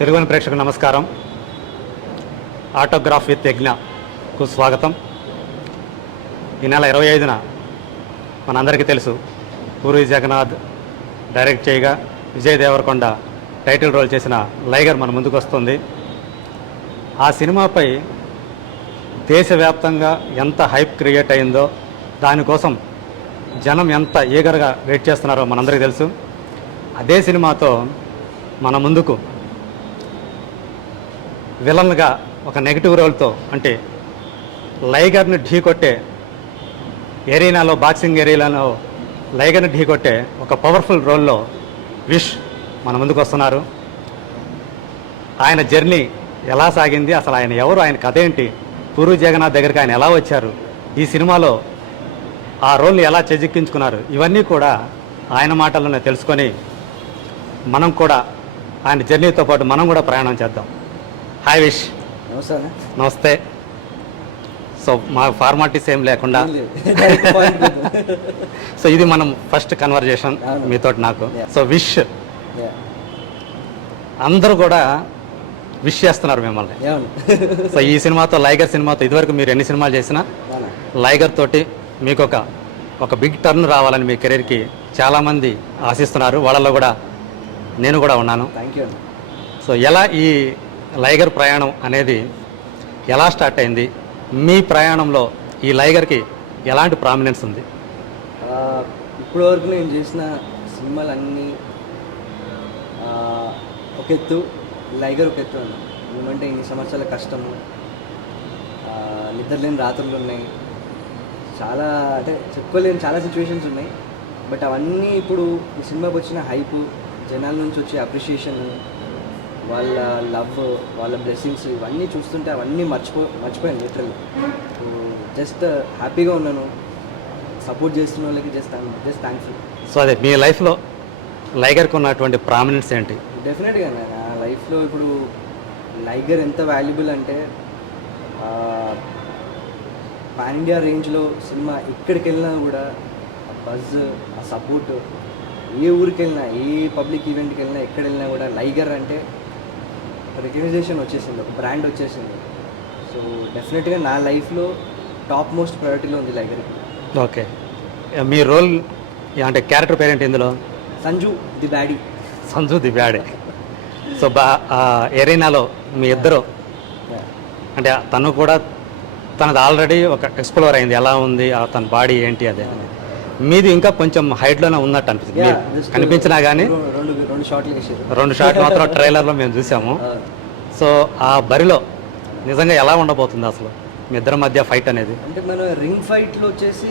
తెలుగుని ప్రేక్షకులకు నమస్కారం. ఆటోగ్రాఫ్ విత్ యజ్ఞకు స్వాగతం. ఈ నెల 25న మనందరికీ తెలుసు, పూరి జగన్నాథ్ డైరెక్ట్ చేయగా విజయ్ దేవరకొండ టైటిల్ రోల్ చేసిన లైగర్ మన ముందుకు వస్తుంది. ఆ సినిమాపై దేశవ్యాప్తంగా ఎంత హైప్ క్రియేట్ అయిందో, దానికోసం జనం ఎంత ఈగర్గా వెయిట్ చేస్తున్నారో మనందరికీ తెలుసు. అదే సినిమాతో మన ముందుకు విలన్గా ఒక నెగిటివ్ రోల్తో, అంటే లైగర్ని ఢీకొట్టే ఏరియాలో, బాక్సింగ్ ఏరియాలో లైగర్ని ఢీకొట్టే ఒక పవర్ఫుల్ రోల్లో విష్ మన ముందుకు వస్తున్నారు. ఆయన జర్నీ ఎలా సాగింది, అసలు ఆయన ఎవరు, ఆయన కథ ఏంటి, పూరి జగన్నాథ్ దగ్గరికి ఆయన ఎలా వచ్చారు, ఈ సినిమాలో ఆ రోల్ని ఎలా చేజిక్కించుకున్నారు, ఇవన్నీ కూడా ఆయన మాటల్లోనే తెలుసుకొని మనం కూడా ఆయన జర్నీతో పాటు మనం కూడా ప్రయాణం చేద్దాం. Hi wish. నమస్తే. సో మా ఫార్మాలిటీస్ ఏం లేకుండా సో ఇది మనం ఫస్ట్ కన్వర్జేషన్ మీతో నాకు. సో విష్ అందరూ కూడా విష్ చేస్తున్నారు మిమ్మల్ని. సో ఈ సినిమాతో, లైగర్ సినిమాతో, ఇదివరకు మీరు ఎన్ని సినిమాలు చేసినా లైగర్ తోటి మీకు ఒక బిగ్ టర్న్ రావాలని మీ కెరీర్కి చాలామంది ఆశిస్తున్నారు. వాళ్ళలో కూడా నేను కూడా ఉన్నాను. సో ఎలా ఈ లైగర్ ప్రయాణం అనేది ఎలా స్టార్ట్ అయింది, మీ ప్రయాణంలో ఈ లైగర్కి ఎలాంటి ప్రామినెన్స్ ఉంది? ఇప్పటివరకు నేను చేసిన సినిమాలన్నీ ఒక ఎత్తు, లైగర్ ఒక ఎత్తు అన్నా. ఏమంటే ఇన్ని సంవత్సరాల కష్టము, నిద్రలేని రాత్రులు ఉన్నాయి, చాలా అంటే చెప్పుకోలేని చాలా సిచ్యువేషన్స్ ఉన్నాయి. బట్ అవన్నీ ఇప్పుడు ఈ సినిమాకి వచ్చిన హైపు, జనాల నుంచి వచ్చే అప్రిషియేషన్, వాళ్ళ లవ్, వాళ్ళ బ్లెస్సింగ్స్, ఇవన్నీ చూస్తుంటే అవన్నీ మర్చిపోయాను లిటరల్లీ. జస్ట్ హ్యాపీగా ఉన్నాను. సపోర్ట్ చేస్తున్న వాళ్ళకి జస్ట్ థ్యాంక్ఫుల్. సో అదే మీ లైఫ్లో లైగర్కి ఉన్నటువంటి ప్రామినెన్స్ ఏంటి? డెఫినెట్గా నా లైఫ్లో ఇప్పుడు లైగర్ ఎంత వాల్యుబుల్ అంటే, పాన్ ఇండియా రేంజ్లో సినిమా ఎక్కడికి వెళ్ళినా కూడా ఆ బజ్, ఆ సపోర్ట్, ఏ ఊరికి వెళ్ళినా, ఏ పబ్లిక్ ఈవెంట్కి వెళ్ళినా, ఎక్కడ వెళ్ళినా కూడా లైగర్ అంటే రికగ్నైజేషన్ వచ్చేసింది, ఒక బ్రాండ్ వచ్చేసింది. సో డెఫినెట్గా నా లైఫ్లో టాప్ మోస్ట్ ప్రయారిటీలో ఉంది లైగర్కి. ఓకే, మీ రోల్ అంటే క్యారెక్టర్ పేరేంటి ఇందులో? Sanju the baddie. Sanju the baddie. So ఎరీనాలో మీ ఇద్దరు, అంటే తను కూడా తనది ఆల్రెడీ ఒక ఎక్స్ప్లోర్ అయింది, ఎలా ఉంది తన బాడీ ఏంటి అదే. మీది ఇంకా కొంచెం హైట్లోనే ఉన్నట్టు అనిపిస్తుంది, కనిపించినా కానీ. రెండు షాట్లు మాత్రం ట్రైలర్లో మేము చూసాము. సో ఆ బరిలో నిజంగా ఎలా ఉండబోతుంది అసలు మీ ఇద్దరి మధ్య ఫైట్ అనేది? అంటే మన రింగ్ ఫైట్లో వచ్చేసి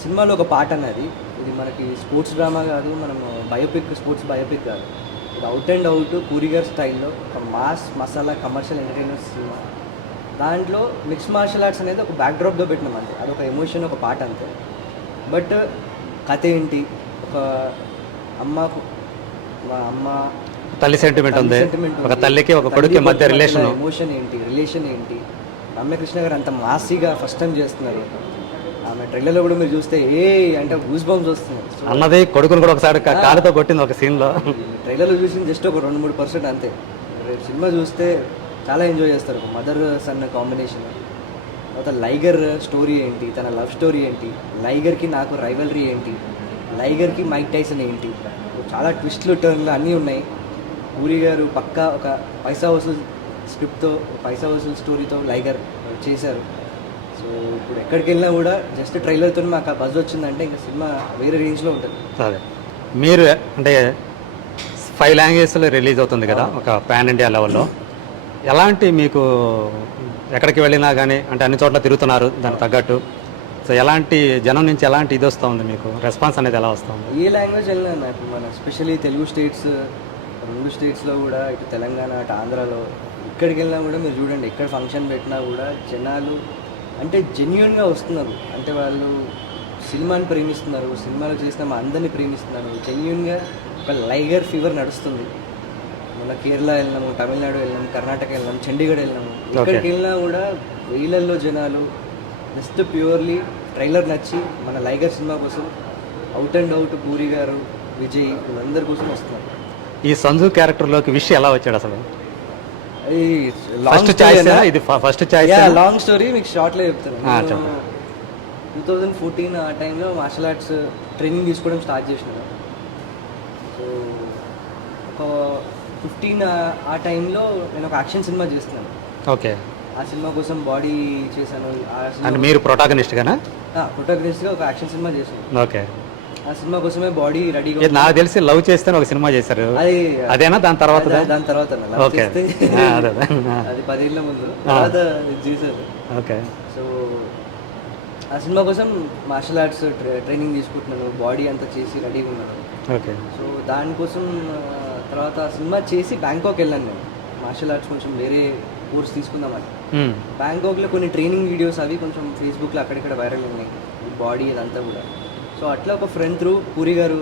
సినిమాలో ఒక పార్ట్ అన్నది. ఇది మనకి స్పోర్ట్స్ డ్రామా కాదు, మనం బయోపిక్, స్పోర్ట్స్ బయోపిక్ కాదు. ఇది అవుట్ అండ్ అవుట్ పూరి గారి స్టైల్లో ఒక mass masala commercial entertainer cinema. దాంట్లో మిక్స్ మార్షల్ ఆర్ట్స్ అనేది ఒక బ్యాక్డ్రాప్గా పెట్టినాం అంతే. అదొక ఎమోషన్, ఒక పార్ట్ అంతే. బట్ కథ ఏంటి, ఒక అమ్మకు, మా అమ్మ తల్లి సెంటిమెంట్ ఉంది, ఒక తల్లికి ఒక కొడుకు మధ్య రిలేషన్, ఎమోషన్ ఏంటి, రిలేషన్ ఏంటి. రమ్యకృష్ణ గారు అంత మాసీగా ఫస్ట్ టైం చేస్తున్నారు. ఆమె ట్రైలర్లో కూడా మీరు చూస్తే ఏ అంటే గూస్ బంప్స్ వస్తున్నాయి అన్నది. కొడుకుని కూడా ఒకసారి కాలుతో కొట్టింది ఒక సీన్లో. ట్రైలర్లో చూసింది జస్ట్ ఒక 2-3% అంతే. రేపు సినిమా చూస్తే చాలా ఎంజాయ్ చేస్తారు. Mother sun combination. తర్వాత లైగర్ స్టోరీ ఏంటి, తన లవ్ స్టోరీ ఏంటి, లైగర్కి నాకు రైవలరీ ఏంటి, లైగర్కి మైక్ టైసన్ ఏంటి, చాలా ట్విస్ట్లు, టర్న్లు అన్నీ ఉన్నాయి. పూరి గారు పక్కా ఒక పైసా వసూల్ స్క్రిప్ట్తో, పైసా వసూల్ స్టోరీతో లైగర్ చేశారు. సో ఇప్పుడు ఎక్కడికి వెళ్ళినా కూడా జస్ట్ ట్రైలర్తో మాకు ఆ బజ్ వచ్చిందంటే ఇంకా సినిమా వేరే రేంజ్లో ఉంటుంది. అదే మీరు అంటే 5 లాంగ్వేజ్లో రిలీజ్ అవుతుంది కదా, ఒక పాన్ ఇండియా లెవెల్లో. ఎలాంటి మీకు ఎక్కడికి వెళ్ళినా కానీ, అంటే అన్ని చోట్ల తిరుగుతున్నారు దానికి తగ్గట్టు. సో ఎలాంటి జనం నుంచి ఎలాంటి ఇది వస్తూ ఉంది, మీకు రెస్పాన్స్ అనేది ఎలా వస్తూ ఉంది? ఏ లాంగ్వేజ్ వెళ్ళినా నాకు, మన ఎస్పెషల్లీ తెలుగు స్టేట్స్, 2 స్టేట్స్లో కూడా, ఇటు తెలంగాణ, అటు ఆంధ్రాలో, ఎక్కడికి వెళ్ళినా కూడా మీరు చూడండి, ఎక్కడ ఫంక్షన్ పెట్టినా కూడా జనాలు అంటే జెన్యున్గా వస్తున్నారు. అంటే వాళ్ళు సినిమాని ప్రేమిస్తున్నారు, సినిమాలో చేసిన మా అందరినీ ప్రేమిస్తున్నారు. జెన్యున్గా ఒక లైగర్ ఫీవర్ నడుస్తుంది. మన కేరళ వెళ్ళినాము, తమిళనాడు వెళ్ళినాము, కర్ణాటక వెళ్ళినాము, చండీగఢ్ వెళ్ళినాము. ఎక్కడికి వెళ్ళినా కూడా వేలల్లో జనాలు జస్ట్ ప్యూర్లీ ట్రైలర్ నచ్చి మన లైగర్ సినిమా కోసం అవుట్ అండ్ అవుట్ పూరి గారు, విజయ్, వీళ్ళందరి కోసం వస్తున్నారు. ఈ సంజు క్యారెక్టర్లోకి విష్ ఎలా వచ్చాడు అసలు? ఈ ఫస్ట్ చాయిస్ ఇది ఫస్ట్ చాయిస్ లాంగ్ స్టోరీ మీకు షార్ట్లో చెప్తాను. చెప్పండి. 2014 ఆ టైంలో మార్షల్ ఆర్ట్స్ ట్రైనింగ్ తీసుకోవడం స్టార్ట్ చేసినాను. సో ఒక 15 ఆ టైంలో నేను ఒక యాక్షన్ సినిమా చేస్తున్నాను. ఓకే. ఆ సినిమా కోసం బాడీ చేశాను. అంటే మీరు ప్రొటాగనిస్ట్గానా? ప్రొటాగనిస్ట్గా ఒక యాక్షన్ సినిమా చేశాను. ఓకే. ఆ సినిమా కోసమే బాడీ రెడీగా నాకు తెలిసి లవ్ చేస్తే ఒక సినిమా చేశారు, అది అదేనా? దాని తర్వాత దాని తర్వాత ఓకే. అది 10 ఏళ్ళ ముందు తర్వాత చేశారు. ఓకే. సో ఆ సినిమా కోసం మార్షల్ ఆర్ట్స్ ట్రైనింగ్ తీసుకుంటున్నాను, బాడీ అంతా చేసి రెడీగా ఉన్నాను. ఓకే. సో దానికోసం తర్వాత సినిమా చేసి బ్యాంకాక్ వెళ్ళాను నేను. మార్షల్ ఆర్ట్స్ కొంచెం వేరే కోర్స్ తీసుకుందామని బ్యాంకాక్లో కొన్ని ట్రైనింగ్ వీడియోస్ అవి కొంచెం ఫేస్బుక్లో అక్కడిక్కడ వైరల్ ఉన్నాయి, బాడీ అదంతా కూడా. సో అట్లా ఒక ఫ్రెండ్ త్రూ పూరి గారు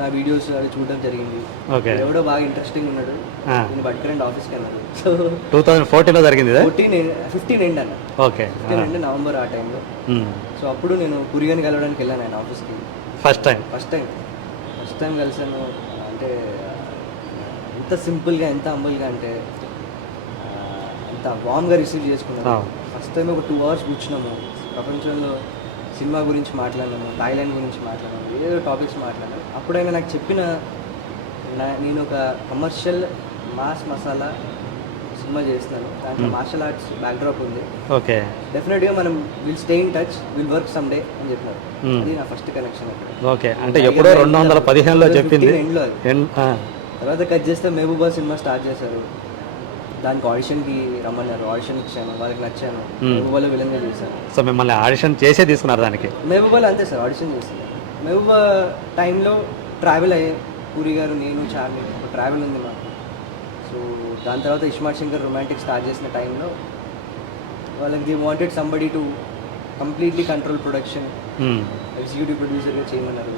నా వీడియోస్ అవి చూడడం జరిగింది. ఓకే. ఎవడో బాగా ఇంట్రెస్టింగ్ ఉన్నాడు, నేను పట్టుకురండి ఆఫీస్కి అన్నాడు. సో 2014లో జరిగింది. 15 ఎండ్ అన్న. ఓకే. 15 ఎండ్ నవంబర్ ఆ టైంలో. సో అప్పుడు నేను పూరి గారిని కలవడానికి వెళ్ళాను ఆయన ఆఫీస్కి. ఫస్ట్ టైం కలిసాను. అంటే ఎంత సింపుల్గా ఎంత హంబుల్గా అంటే అంత వామ్గా రిసీవ్ చేసుకున్నాను. ఫస్ట్ టైం ఒక 2 hours కూర్చున్నాము, ప్రపంచంలో సినిమా గురించి మాట్లాడినాము, థాయిలాండ్ గురించి మాట్లాడినాము, ఏదో టాపిక్స్ మాట్లాడినాము. అప్పుడైనా నాకు చెప్పిన నేను ఒక కమర్షియల్ మాస్ మసాలా సినిమా చేస్తున్నాను, దాంట్లో మార్షల్ ఆర్ట్స్ బ్యాక్డ్రాప్ ఉంది. ఓకే. డెఫినెట్గా మనం will stay in touch, will work some day అని చెప్పినారు. అది నా ఫస్ట్ కనెక్షన్ అక్కడ. ఓకే. అంటే ఎప్పుడో 2015లో చెప్పింది. తర్వాత కట్ చేస్తే మహబూబా సినిమా స్టార్ట్ చేశారు, దానికి ఆడిషన్కి రమ్మన్నారు, ఆడిషన్ ఇచ్చాను, వాళ్ళకి నచ్చాను, మహబూబాలో విలన్గా చేశాను. సో మిమ్మల్ని ఆడిషన్ చేసే తీసుకున్నారు దానికి? మహబూబాలో అంతే సార్, ఆడిషన్ చేశాను. మహబూబా టైంలో ట్రావెల్ అయ్యే పూరి గారు, నేను, చార్మి, ఒక ట్రావెల్ ఉంది మాకు. సో దాని తర్వాత ఇస్మార్ట్ శంకర్ రొమాంటిక్ స్టార్ట్ చేసిన టైంలో వాళ్ళకి the wanted somebody to completely control production, executive ప్రొడ్యూసర్గా చేయమన్నారు,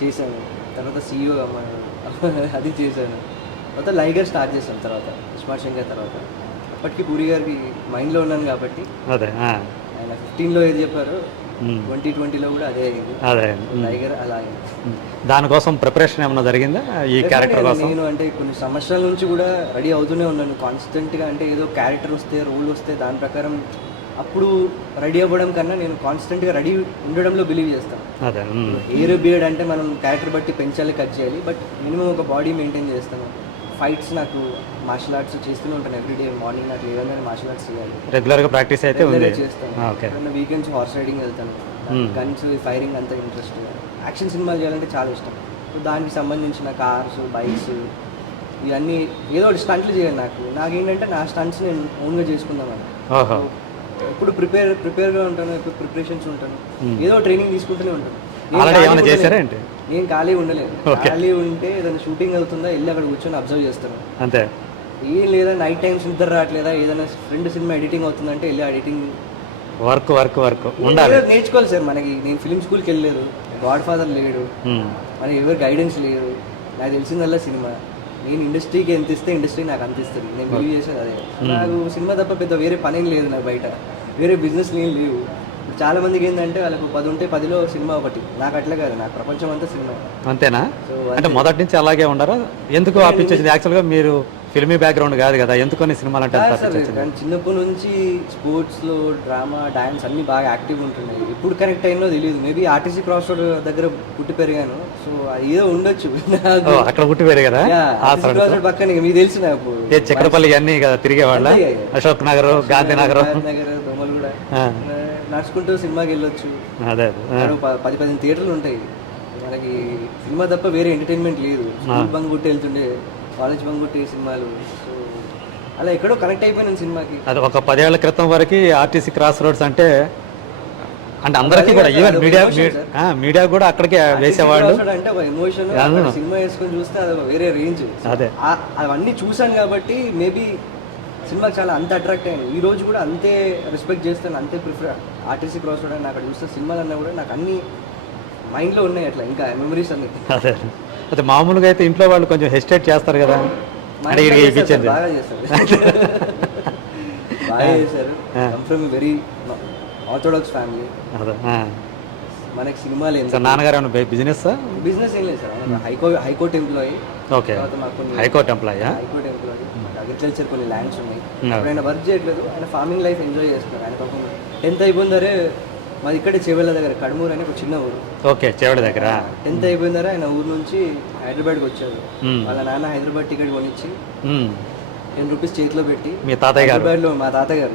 చేశాను. తర్వాత CEO అమ్మన్నారు, అది చేశాను. తర్వాత లైగర్ స్టార్ట్ చేశాను తర్వాత ఇస్మార్ట్ శంకర్ తర్వాత. అప్పటికి పూరి గారికి మైండ్లో ఉన్నాను కాబట్టి అదే ఆయన 15లో ఏది చెప్పారో 2020లో కూడా అదే అయింది. లైగర్ అలా అయింది. దానికోసం ప్రిపరేషన్ ఏమైనా జరిగిందా ఈ క్యారెక్టర్ కోసం? నేను అంటే కొన్ని సంవత్సరాల నుంచి కూడా రెడీ అవుతూనే ఉన్నాను కాన్స్టెంట్గా. అంటే ఏదో క్యారెక్టర్ వస్తే, రోల్ వస్తే దాని ప్రకారం అప్పుడు రెడీ అవ్వడం కన్నా నేను కాన్స్టెంట్గా రెడీ ఉండడంలో బిలీవ్ చేస్తాను. అదే హెయిర్ బియర్డ్ అంటే మనం క్యారెక్టర్ బట్టి పెంచాలి, కట్ చేయాలి, బట్ మినిమం ఒక బాడీ మెయింటైన్ చేస్తాను. ఫైట్స్ నాకు మార్షల్ ఆర్ట్స్ చేస్తూనే ఉంటాను, ఎవ్రీడే మార్నింగ్ నాకు లేదంటే మార్షల్ ఆర్ట్స్ చేయాలి, రెగ్యులర్గా ప్రాక్టీస్ అయితే ఉంది. చేస్తాను. వీకెండ్స్ హార్స్ రైడింగ్ వెళ్తాను, గన్స్ ఫైరింగ్ అంతా ఇంట్రెస్ట్. యాక్షన్ సినిమాలు చేయాలంటే చాలా ఇష్టం. సో దానికి సంబంధించిన కార్స్, బైక్స్ ఇవన్నీ ఏదో ఒకటి స్టంట్లు చేయాలి. నాకేంటంటే నా స్టంట్స్ నేను ఓన్గా చేసుకుందామని ఎప్పుడు ప్రిపేర్గా ఉంటాను, ఎప్పుడు ప్రిపరేషన్స్ ఉంటాను, ఏదో ట్రైనింగ్ తీసుకుంటూనే ఉంటాను. నేను ఖాళీ ఉండలేదు. ఖాళీ ఉంటే ఏదైనా షూటింగ్ అవుతుందా వెళ్ళి అక్కడ కూర్చొని అబ్జర్వ్ చేస్తాను అంతే. ఏం లేదా నైట్ టైమ్స్ నిద్ర రావట్లేదా, ఏదైనా ఫ్రెండ్ సినిమా ఎడిటింగ్ అవుతుందంటే వెళ్ళి ఎడిటింగ్ వర్క్ ఉండాలి, నేర్చుకోవాలి సార్. మనకి నేను ఫిలిం స్కూల్కి వెళ్ళలేదు, గాడ్ ఫాదర్ లేడు, మనకి ఎవరు గైడెన్స్ లేదు. నాకు తెలిసిందల్లా సినిమా. నేను ఇండస్ట్రీకి ఎంత ఇస్తే ఇండస్ట్రీ నాకు అంత ఇస్తుంది. నేను బిలీవ్ చేసేది అదే. నాకు సినిమా తప్ప పెద్ద వేరే పనేం లేదు నాకు, బయట వేరే బిజినెస్ ఏం లేవు. చాలా మందికి ఏంటంటే వాళ్ళకు 10 ఉంటే 10లో సినిమా ఒకటి. నాకు అట్లా కాదు, నాకు ప్రపంచం అంతా సినిమా. అంతేనా? అంటే మొదటి నుంచి అలాగే ఉండరా? ఎందుకు ఆపించేసింది? యాక్చువల్గా మీరు ఫిల్మీ బ్యాక్గ్రౌండ్ కాదు కదా, ఎందుకని సినిమాలు అంటే? చిన్నప్పటి నుంచి స్పోర్ట్స్లో, డ్రామా, డాన్స్ అన్ని బాగా యాక్టివ్ ఉంటున్నాయి. ఎప్పుడు కనెక్ట్ అయిందో తెలియదు. మేబీ ఆర్టీసీ క్రాస్ రోడ్ దగ్గర పుట్టి పెరిగాను. సో అది ఏదో ఉండొచ్చు, అక్కడ పుట్టి పెరిగారా? పక్కన మీకు తెలిసి నాకు చక్రపల్లి అన్ని కదా తిరిగేవాళ్ళ, అశోక్ నగర్, గాంధీ నగర్, దోమలు కూడా నడుచుకుంటూ సినిమాకి వెళ్ళొచ్చు. 10-15 థియేటర్లు ఉంటాయి మనకి. సినిమా తప్ప వేరే ఎంటర్టైన్మెంట్ లేదు. స్కూల్ బంక్ కొట్టి వెళ్తుండే, కాలేజ్ బంక్ కొట్టి సినిమాలు. సో అలా ఎక్కడో కనెక్ట్ అయిపోయినాను సినిమాకి. అది ఒక 10 ఏళ్ల క్రితం వరకు ఆర్టీసీ క్రాస్ రోడ్స్ అంటే అందరికీ కూడా, ఈవెన్ మీడియా కూడా అక్కడికే వేసేవాళ్ళు. అంటే ఒక ఎమోషన్, సినిమా వేసుకొని చూస్తే అది వేరే రేంజ్. అదే అవన్నీ చూసాను కాబట్టి మేబీ సినిమా చాలా అంత అట్రాక్ట్ అయ్యాను. ఈ రోజు కూడా అంతే రెస్పెక్ట్ చేస్తాను, అంతే ప్రిఫర్ ఆర్టీసీ క్రాస్ రోడ్ అని అక్కడ చూస్తే సినిమాలు అన్నా కూడా నాకు అన్ని మైండ్లో ఉన్నాయి. అట్లా ఇంకా మెమరీస్ అన్ని. అదే మామూలుగా అయితే ఇంట్లో వాళ్ళు కొంచెం హెసిటేట్ చేస్తారు కదా, బాగా చేస్తారు, బాగా చేశారు. From very orthodox family. మనకి సినిమాలు సో ఎందుకు? నాన్నగారు ఏమైనా బిజినెస్? బిజినెస్ ఏం లేదు సార్, ఆయన హైకోర్టు ఎంప్లాయీ. ఓకే, తర్వాత మాకు కొన్ని హైకోర్టు ఎంప్లాయా? హైకోర్టు ఎంప్లాయీ, అగ్రికల్చర్ కొన్ని ల్యాండ్స్ ఉన్నాయి. Hmm. ఇప్పుడు ఆయన వర్క్ చేయట్లేదు, ఆయన ఫార్మింగ్ లైఫ్ ఎంజాయ్ చేస్తున్నారు. ఆయన పాపం 10th అయిపోయిందరే మాది ఇక్కడే చేవెళ్ళ దగ్గర కడుమూరు అని ఒక చిన్న ఊరు. ఓకే, చేవడి దగ్గర. 10th అయిపోయిందరే ఆయన ఊరు నుంచి హైదరాబాద్కి వచ్చారు. Hmm. వాళ్ళ నాన్న హైదరాబాద్ టికెట్ కొనిచ్చి మ్మ్. 10 రూపీస్ చేతిలో పెట్టి మీ తాతయ్య గారు? హైదరాబాద్లో మా తాతగారు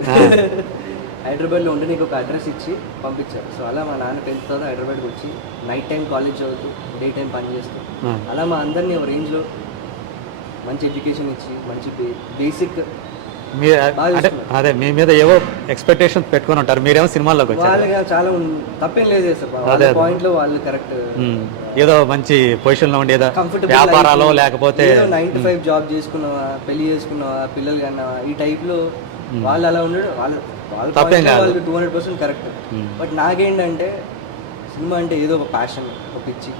హైదరాబాద్లో ఉండి నీకు ఒక అడ్రస్ ఇచ్చి పంపించారు. సో అలా మా నాన్న 10th తర్వాత హైదరాబాద్కి వచ్చి నైట్ టైం కాలేజ్ చదువుతూ డే టైం పని చేస్తూ Hmm. అలా మా అందరినీ ఒక రేంజ్లో మంచి ఎడ్యుకేషన్ ఇచ్చి మంచి బేసిక్ మీ బాగా అంటే చూసుకున్నారు. అదే మీ మీద ఏవో ఎక్స్పెక్టేషన్స్ పెట్టుకొని ఉంటారు, మీరేమో సినిమాల్లోకి వచ్చారు. వాళ్ళగా చాలా తప్పేం లేదు సార్, వాళ్ళ అదే. పాయింట్లో వాళ్ళు కరెక్ట్. మ్మ్. ఏదో మంచి పొజిషన్లో ఉండి ఏదో కంఫర్టబుల్ వ్యాపారాలు లేకపోతే 9 to 5 జాబ్ చేసుకున్నావా, పెళ్లి చేసుకున్నావా, పిల్లలు కన్నావా, ఈ టైప్లో వాళ్ళు అలా ఉండడు. వాళ్ళ తప్పేం point లో కాదు. వాళ్ళు 200% కరెక్ట్. మ్మ్. బట్ నాకేంటంటే సినిమా అంటే ఏదో ఒక ప్యాషన్, ఒక పిచ్చి,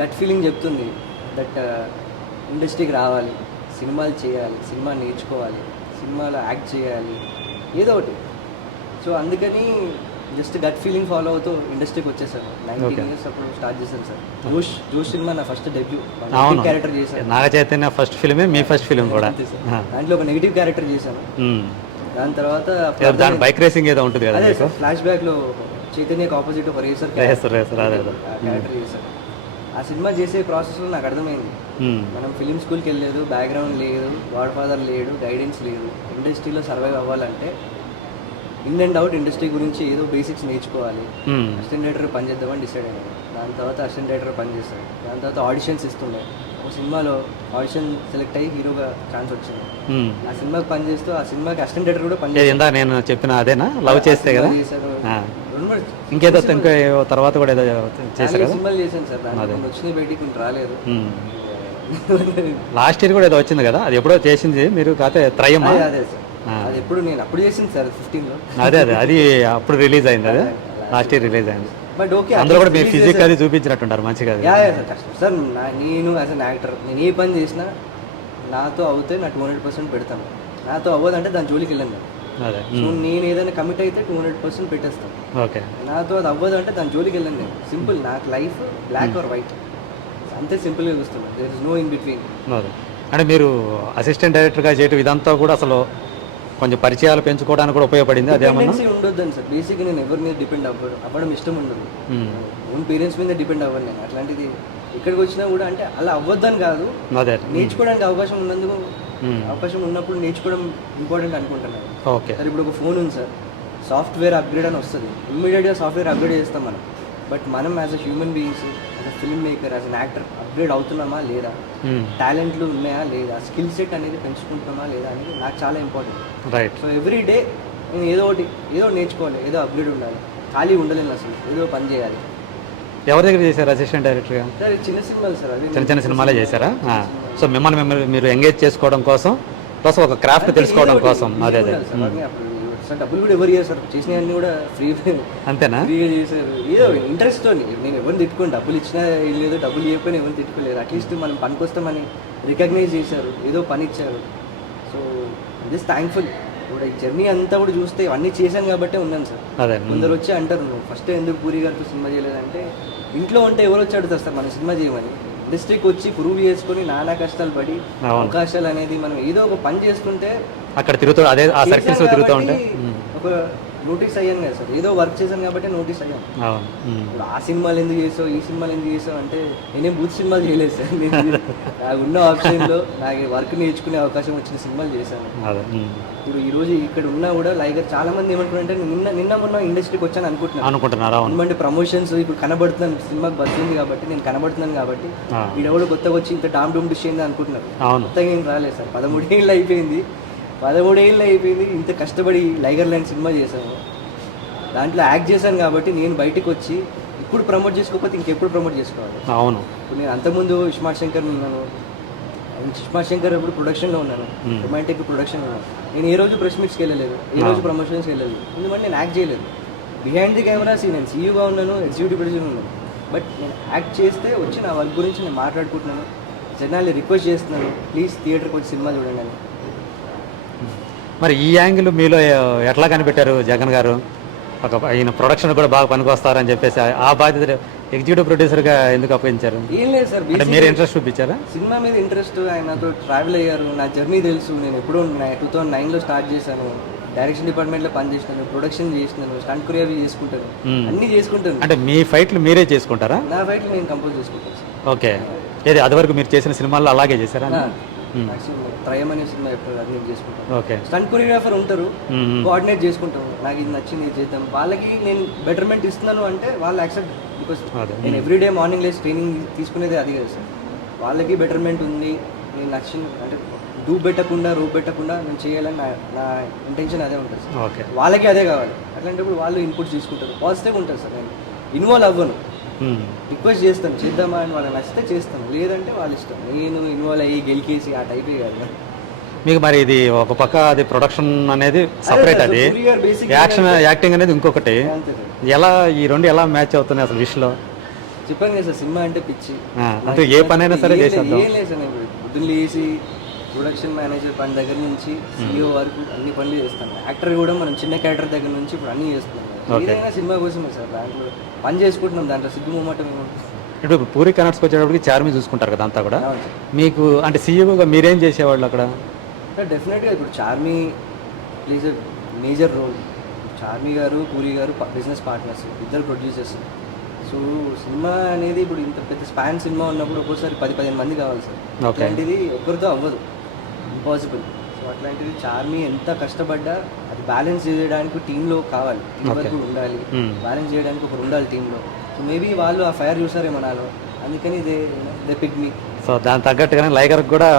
దట్ ఫీలింగ్ చెప్తుంది దట్ ఇండస్ట్రీకి రావాలి, సినిమాలు చేయాలి, సినిమా నేర్చుకోవాలి, సినిమాలో యాక్ట్ చేయాలి, ఏదో ఒకటి. సో అందుకని జస్ట్ గట్ ఫీలింగ్ ఫాలో అవుతూ ఇండస్ట్రీకి వచ్చేసాను. 19 Okay. years అప్పుడు స్టార్ట్ చేశాను సార్. జోష్ సినిమా నా ఫస్ట్ డెబ్యూ, అవును, క్యారెక్టర్ చేశాను. నాగ చైతన్య ఫస్ట్ ఫిల్మే మీ ఫస్ట్ ఫిల్మ్ కూడా. అంతే సార్. ఆ. దాంట్లో ఒక నెగిటివ్ క్యారెక్టర్ చేశాను. మ్మ్. దాని తర్వాత ఏదో దాని బైక్ రేసింగ్ ఏదో ఉంటుంది కదా అదే మీకు? సార్, ఫ్లాష్ బ్యాక్లో చైతన్యకి ఆపోజిట్ ఒక రేసర్ రేసర్ అదే అదే. క్యారెక్టర్ చేశాను. ఆ సినిమా చేసే ప్రాసెస్లో నాకు అర్థమైంది, మ్మ్. మనం ఫిలిం స్కూల్కి వెళ్ళలేదు, బ్యాక్గ్రౌండ్ లేదు, గాడ్ ఫాదర్ లేడు, గైడెన్స్ లేదు. ఇండస్ట్రీలో సర్వైవ్ అవ్వాలంటే ఇన్ అండ్ అవుట్ ఇండస్ట్రీ గురించి ఏదో బేసిక్స్ నేర్చుకోవాలి. మ్మ్. అసిస్టెంట్ డైరెక్టర్ పని చేద్దామని డిసైడ్ అయ్యాను. దాని తర్వాత అసిస్టెంట్ డైరెక్టర్ పని చేశాను. దాని తర్వాత ఆడిషన్స్ ఇస్తుండే. ఒక సినిమాలో ఆడిషన్ సెలెక్ట్ అయ్యి హీరోగా ఛాన్స్ వచ్చింది. మ్మ్. ఆ సినిమాకి పని చేస్తూ ఆ సినిమాకి అసిస్టెంట్ డైరెక్టర్ కూడా పని ఏది ఇందా నేను చెప్పిన అదేనా, లవ్ చేస్తే కదా? చేశారు. ఆ. రెండు మూడు ఇంకేదో ఇంకో తర్వాత కూడా ఏదో చేశారు నాలుగు కదా? సినిమాలు చేశాను సార్. దాంట్లో అదే. కొన్ని వచ్చినాయి, బయటికి కొన్ని రాలేదు. మ్మ్. లాస్ట్ ఇయర్ కూడా ఏదో వచ్చింది కదా, అది ఎప్పుడో చేసింది మీరు, కాకపోతే త్రయమా? అదే సార్, ఆ. అది ఎప్పుడు నేను అప్పుడు చేసింది సార్ 15లో. అదే అదే, అది అప్పుడు రిలీజ్ అయింది, అదే లాస్ట్ ఇయర్ రిలీజ్ అయింది. బట్ ఓకే, అందులో కూడా మీరు ఫిజిక్ అది చూపించినట్టుంటారు మంచిగా అది. యా సార్, కష్టం సార్. నేను యాజ్ అన్ యాక్టర్ నేను ఏ పని చేసినా నాతో అవుతే నా 200% పెడతాను. నాతో అవ్వదంటే దాని జోలికి వెళ్ళను నేను. అదే. సో నేను ఏదైనా కమిట్ అయితే 200% పెట్టేస్తాను. ఓకే. నాతో అది అవ్వదు అంటే దాని జోలికి వెళ్ళను నేను. సింపుల్, నాకు లైఫ్ బ్లాక్ ఆర్ వైట్, అంతే సింపుల్గా చూస్తున్నాను. There is no in between. అదే, అంటే మీరు అసిస్టెంట్ డైరెక్టర్గా చేయటం ఇదంతా కూడా అసలు కొంచెం పరిచయాలు పెంచుకోవడానికి కూడా ఉపయోగపడింది అదేమన్నా? డిపెండెన్సీ ఉండొద్దని సార్. బేసిక్గా నేను ఎవరి మీద డిపెండ్ అవ్వడం ఇష్టం ఉండదు. మ్మ్. ఓన్ పేరెంట్స్ మీద డిపెండ్ అవ్వను నేను. అట్లాంటిది ఇక్కడికి వచ్చినా కూడా అంటే అలా అవ్వద్దని కాదు, అదే. నేర్చుకోవడానికి అవకాశం ఉన్నందుకు, మ్మ్. అవకాశం ఉన్నప్పుడు నేర్చుకోవడం ఇంపార్టెంట్ అనుకుంటున్నాను. ఓకే. సార్ ఇప్పుడు ఒక ఫోన్ ఉంది సార్, సాఫ్ట్వేర్ అప్గ్రేడ్ అని వస్తుంది, ఇమ్మీడియట్గా సాఫ్ట్వేర్ అప్గ్రేడ్ చేస్తాం మనం. బట్ మనం as a human beings, as a film maker, as an actor upgrade అవుతున్నామా లేదా, మ్మ్. టాలెంట్లు ఉన్నాయా లేదా, స్కిల్ సెట్ అనేది పెంచుకుంటున్నామా లేదా అనేది నాకు చాలా important. Right. So every day నేను ఏదో ఒకటి నేర్చుకోవాలి, ఏదో అప్గ్రేడ్ ఉండాలి, ఖాళీ ఉండలేను అసలు, ఏదో పని చేయాలి. ఎవరి దగ్గర చేశారు అసిస్టెంట్ డైరెక్టర్గా? సార్ చిన్న సినిమాలు సార్, అవి చిన్న చిన్న సినిమాలే చేశారా? సో మిమ్మల్ని మీరు ఎంగేజ్ చేసుకోవడం కోసం, ప్లస్ ఒక క్రాఫ్ట్ తెలుసుకోవడం కోసం. అదే అదే. సార్ డబ్బులు కూడా ఎవరు చేస్తారు, చేసినవన్నీ కూడా ఫ్రీగా అంతేనా? చేశారు. ఏదో ఇంట్రెస్ట్తో. నేను ఎవరిని తిట్టుకోండి, డబ్బులు ఇచ్చినా ఏం లేదు, డబ్బులు ఇవ్వకపోయినా ఎవరిని తిట్టుకోలేదు. అట్లీస్ట్ మనం పనికి వస్తామని రికగ్నైజ్ చేశారు, ఏదో పని ఇచ్చారు. So just thankful. ఇప్పుడు ఈ జర్నీ అంతా కూడా చూస్తే అన్నీ చేశాను కాబట్టే ఉన్నాను సార్. అదే. కొందరు వచ్చి అంటారు, నువ్వు ఫస్ట్ ఎందుకు పూరి గారితో సినిమా చేయలేదంటే, ఇంట్లో ఉంటే ఎవరు వచ్చి అడుగుతారు సార్ మనం సినిమా చేయమని. ఇండస్ట్రీకి వచ్చి ప్రూవ్ చేసుకొని నానా కష్టాలు పడి అవును. అవకాశాలు అనేది మనం ఏదో ఒక పని చేస్తుంటే అక్కడ తిరుగుతూ అదే ఆ సర్కిల్స్ తిరుగుతూ ఉంటే. ఒక నోటీస్ అయ్యాను కదా సార్, ఏదో వర్క్ చేశాను కాబట్టి నోటీస్ అయ్యాను. అవును. ఇప్పుడు ఆ సినిమాలు ఎందుకు చేసావు, ఈ సినిమాలు ఎందుకు చేసావు అంటే, నేనేం బూత్ సినిమాలు చేయలేదు సార్. నేను నాకు ఉన్న ఆప్షన్లో నాకు వర్క్ నేర్చుకునే అవకాశం వచ్చిన సినిమాలు చేశాను. అదే. ఇప్పుడు ఈ రోజు ఇక్కడ ఉన్నా కూడా లైగర్ చాలా మంది ఏమనుకుంటారంటే, నిన్న మొన్న ఇండస్ట్రీకి వచ్చాను అనుకుంటున్నారా? అవును. ఎందుకంటే ప్రమోషన్స్ ఇప్పుడు కనబడుతున్నాను, సినిమాకి బతుంది కాబట్టి, నేను కనబడుతున్నాను కాబట్టి ఆ. వీడెవడు కొత్తగా వచ్చి ఇంత డామ్ డూమ్ డిష్ అయింది అనుకుంటున్నారు. అవును. కొత్తగా ఏం రాలేదు సార్, 13 ఏళ్ళు అయిపోయింది. 13 ఏళ్ళు అయిపోయింది, ఇంత కష్టపడి లైగర్ ల్యాండ్ సినిమా చేశాను, దాంట్లో యాక్ట్ చేశాను కాబట్టి నేను బయటకు వచ్చి ఇప్పుడు ప్రమోట్ చేసుకోకపోతే ఇంకెప్పుడు ప్రమోట్ చేసుకోవాలి. అవును. ఇప్పుడు నేను అంతకుముందు ఇస్మార్ట్ శంకర్ ఉన్నాను, ఇస్మార్ట్ శంకర్ ఇప్పుడు ప్రొడక్షన్లో ఉన్నాను, రొమాంటిక్ ప్రొడక్షన్లో ఉన్నాను. నేను ఏ రోజు ప్రెస్ మీట్స్కి వెళ్ళలేదు, ఏ రోజు ప్రమోషన్స్కి వెళ్ళలేదు, ఎందుకంటే నేను యాక్ట్ చేయలేదు. బిహైండ్ ది కెమెరా నేను సీఈగా ఉన్నాను, ఎగ్జిక్యూటివ్ ప్రొడ్యూసర్ ఉన్నాను. బట్ నేను యాక్ట్ చేస్తే వచ్చి నా వర్క్ గురించి నేను మాట్లాడుకుంటున్నాను, జనాల్ని రిక్వెస్ట్ చేస్తున్నాను, ప్లీజ్ థియేటర్కి వచ్చి సినిమా చూడండి అని. మరి ఈ యాంగిల్ మీలో ఎట్లా కనిపెట్టారు జగన్ గారు? ఈయన ప్రొడక్షన్ కూడా బాగా పనికొస్తారని చెప్పేసి ఆ బాధ్యత ఎగ్జిక్యూటివ్ ప్రొడ్యూసర్గా ఎందుకు అప్పగించారు? ఏం లేదు సార్, అంటే మీరు ఇంట్రెస్ట్ చూపించారా? సినిమా మీద ఇంట్రెస్ట్, ఆయనతో ట్రావెల్ అయ్యారు, నా జర్నీ తెలుసు. నేను ఎప్పుడో 2009లో స్టార్ట్ చేశాను, డైరెక్షన్ డిపార్ట్మెంట్లో పనిచేసినాను, ప్రొడక్షన్ చేసినాను, స్టంట్ కొరియోగ్రఫీ చేసుకుంటాను, అన్నీ చేసుకుంటాను. అంటే మీ ఫైట్లు మీరే చేసుకుంటారా? నా ఫైట్లు నేను కంపోజ్ చేసుకుంటాను సార్. ఓకే, ఏది అది వరకు మీరు చేసిన సినిమాల్లో అలాగే చేశారా? మాక్సిమం త్రయం అనే సినిమా ఎప్పుడు అది నేను చేసుకుంటాను. ఓకే, స్టంట్ కొరియోగ్రాఫర్ ఉంటారు, కోఆర్డినేట్ చేసుకుంటాం, నాకు ఇది నచ్చింది ఇది చేద్దాం, వాళ్ళకి నేను బెటర్మెంట్ ఇస్తున్నాను అంటే వాళ్ళు యాక్సెప్ట్. బికాస్ నేను ఎవ్రీడే మార్నింగ్ లేసి ట్రైనింగ్ తీసుకునేది అది కదా సార్. వాళ్ళకి బెటర్మెంట్ ఉంది, నేను నచ్చింది అంటే పెట్టకుండా పెట్టకుండా నేను చేయాలని నా ఇంటెన్షన్ అదే ఉంటుంది సార్. ఓకే, వాళ్ళకి అదే కావాలి. అట్లాంటప్పుడు వాళ్ళు ఇన్పుట్స్ తీసుకుంటారు, పాజిటివ్గా ఉంటుంది సార్. నేను ఇన్వాల్వ్ అవ్వను, రిక్వెస్ట్ చేస్తాను చేద్దామా అని, వాళ్ళకి నచ్చితే చేస్తాను, లేదంటే వాళ్ళ ఇష్టం. నేను ఇన్వాల్వ్ అయ్యి గెలికేసి ఆ టైపే కాదు. మీకు మరి ఇది ఒక పక్క అది ప్రొడక్షన్ అనేది సపరేట్, అది యాక్టింగ్ అనేది ఇంకొకటి. ఎలా ఈ రెండు ఎలా మ్యాచ్ అవుతున్నాయి అసలు విషయంలో? చెప్పాను కదా సార్, సినిమా అంటే పిచ్చి. అంటే ఏ పనైనా సరే చేసేద్దాం. ఏం లేదు సార్, నేను పొద్దున్న లేసి ప్రొడక్షన్ మేనేజర్ పని దగ్గర నుంచి CEO వరకు అన్ని పనులు చేస్తాను. యాక్టర్ కూడా మనం చిన్న క్యారెక్టర్ దగ్గర నుంచి ఇప్పుడు అన్ని చేస్తున్నాం. ఏదైనా సినిమా కోసమే సార్, దాంట్లో పని చేసుకుంటున్నాం, దాంట్లో సిగ్గు మొమ్మటం ఏముంటుంది. ఇప్పుడు పూరి కనెక్ట్స్కి వచ్చేటప్పటికి చార్మి చూసుకుంటారు కదా అంతా కూడా. మీకు అంటే సీఈఓగా మీరేం చేసేవాళ్ళు అక్కడ? డెఫినెట్గా ఇప్పుడు Charmi plays a major role. Charmi garu, Puri garu business partners, ఇద్దరు ప్రొడ్యూసర్స్. సో సినిమా అనేది ఇప్పుడు ఇంత పెద్ద స్పాన్ సినిమా ఉన్నప్పుడు ఒక్కోసారి 10-15 మంది కావాలి సార్. అట్లాంటిది ఒక్కరితో అవ్వదు, ఇంపాసిబుల్. సో అట్లాంటిది చార్మి ఎంత కష్టపడ్డా అది బ్యాలెన్స్ చేయడానికి టీంలో కావాలి, టీం వర్క్ ఉండాలి, బ్యాలెన్స్ చేయడానికి ఒకరు ఉండాలి టీంలో. సో మేబీ వాళ్ళు ఆ ఫైర్ చూసారేమో నాలో, అందుకని దే పిక్ మీ. సో దాని తగ్గట్టుగానే లైగర్కి కూడా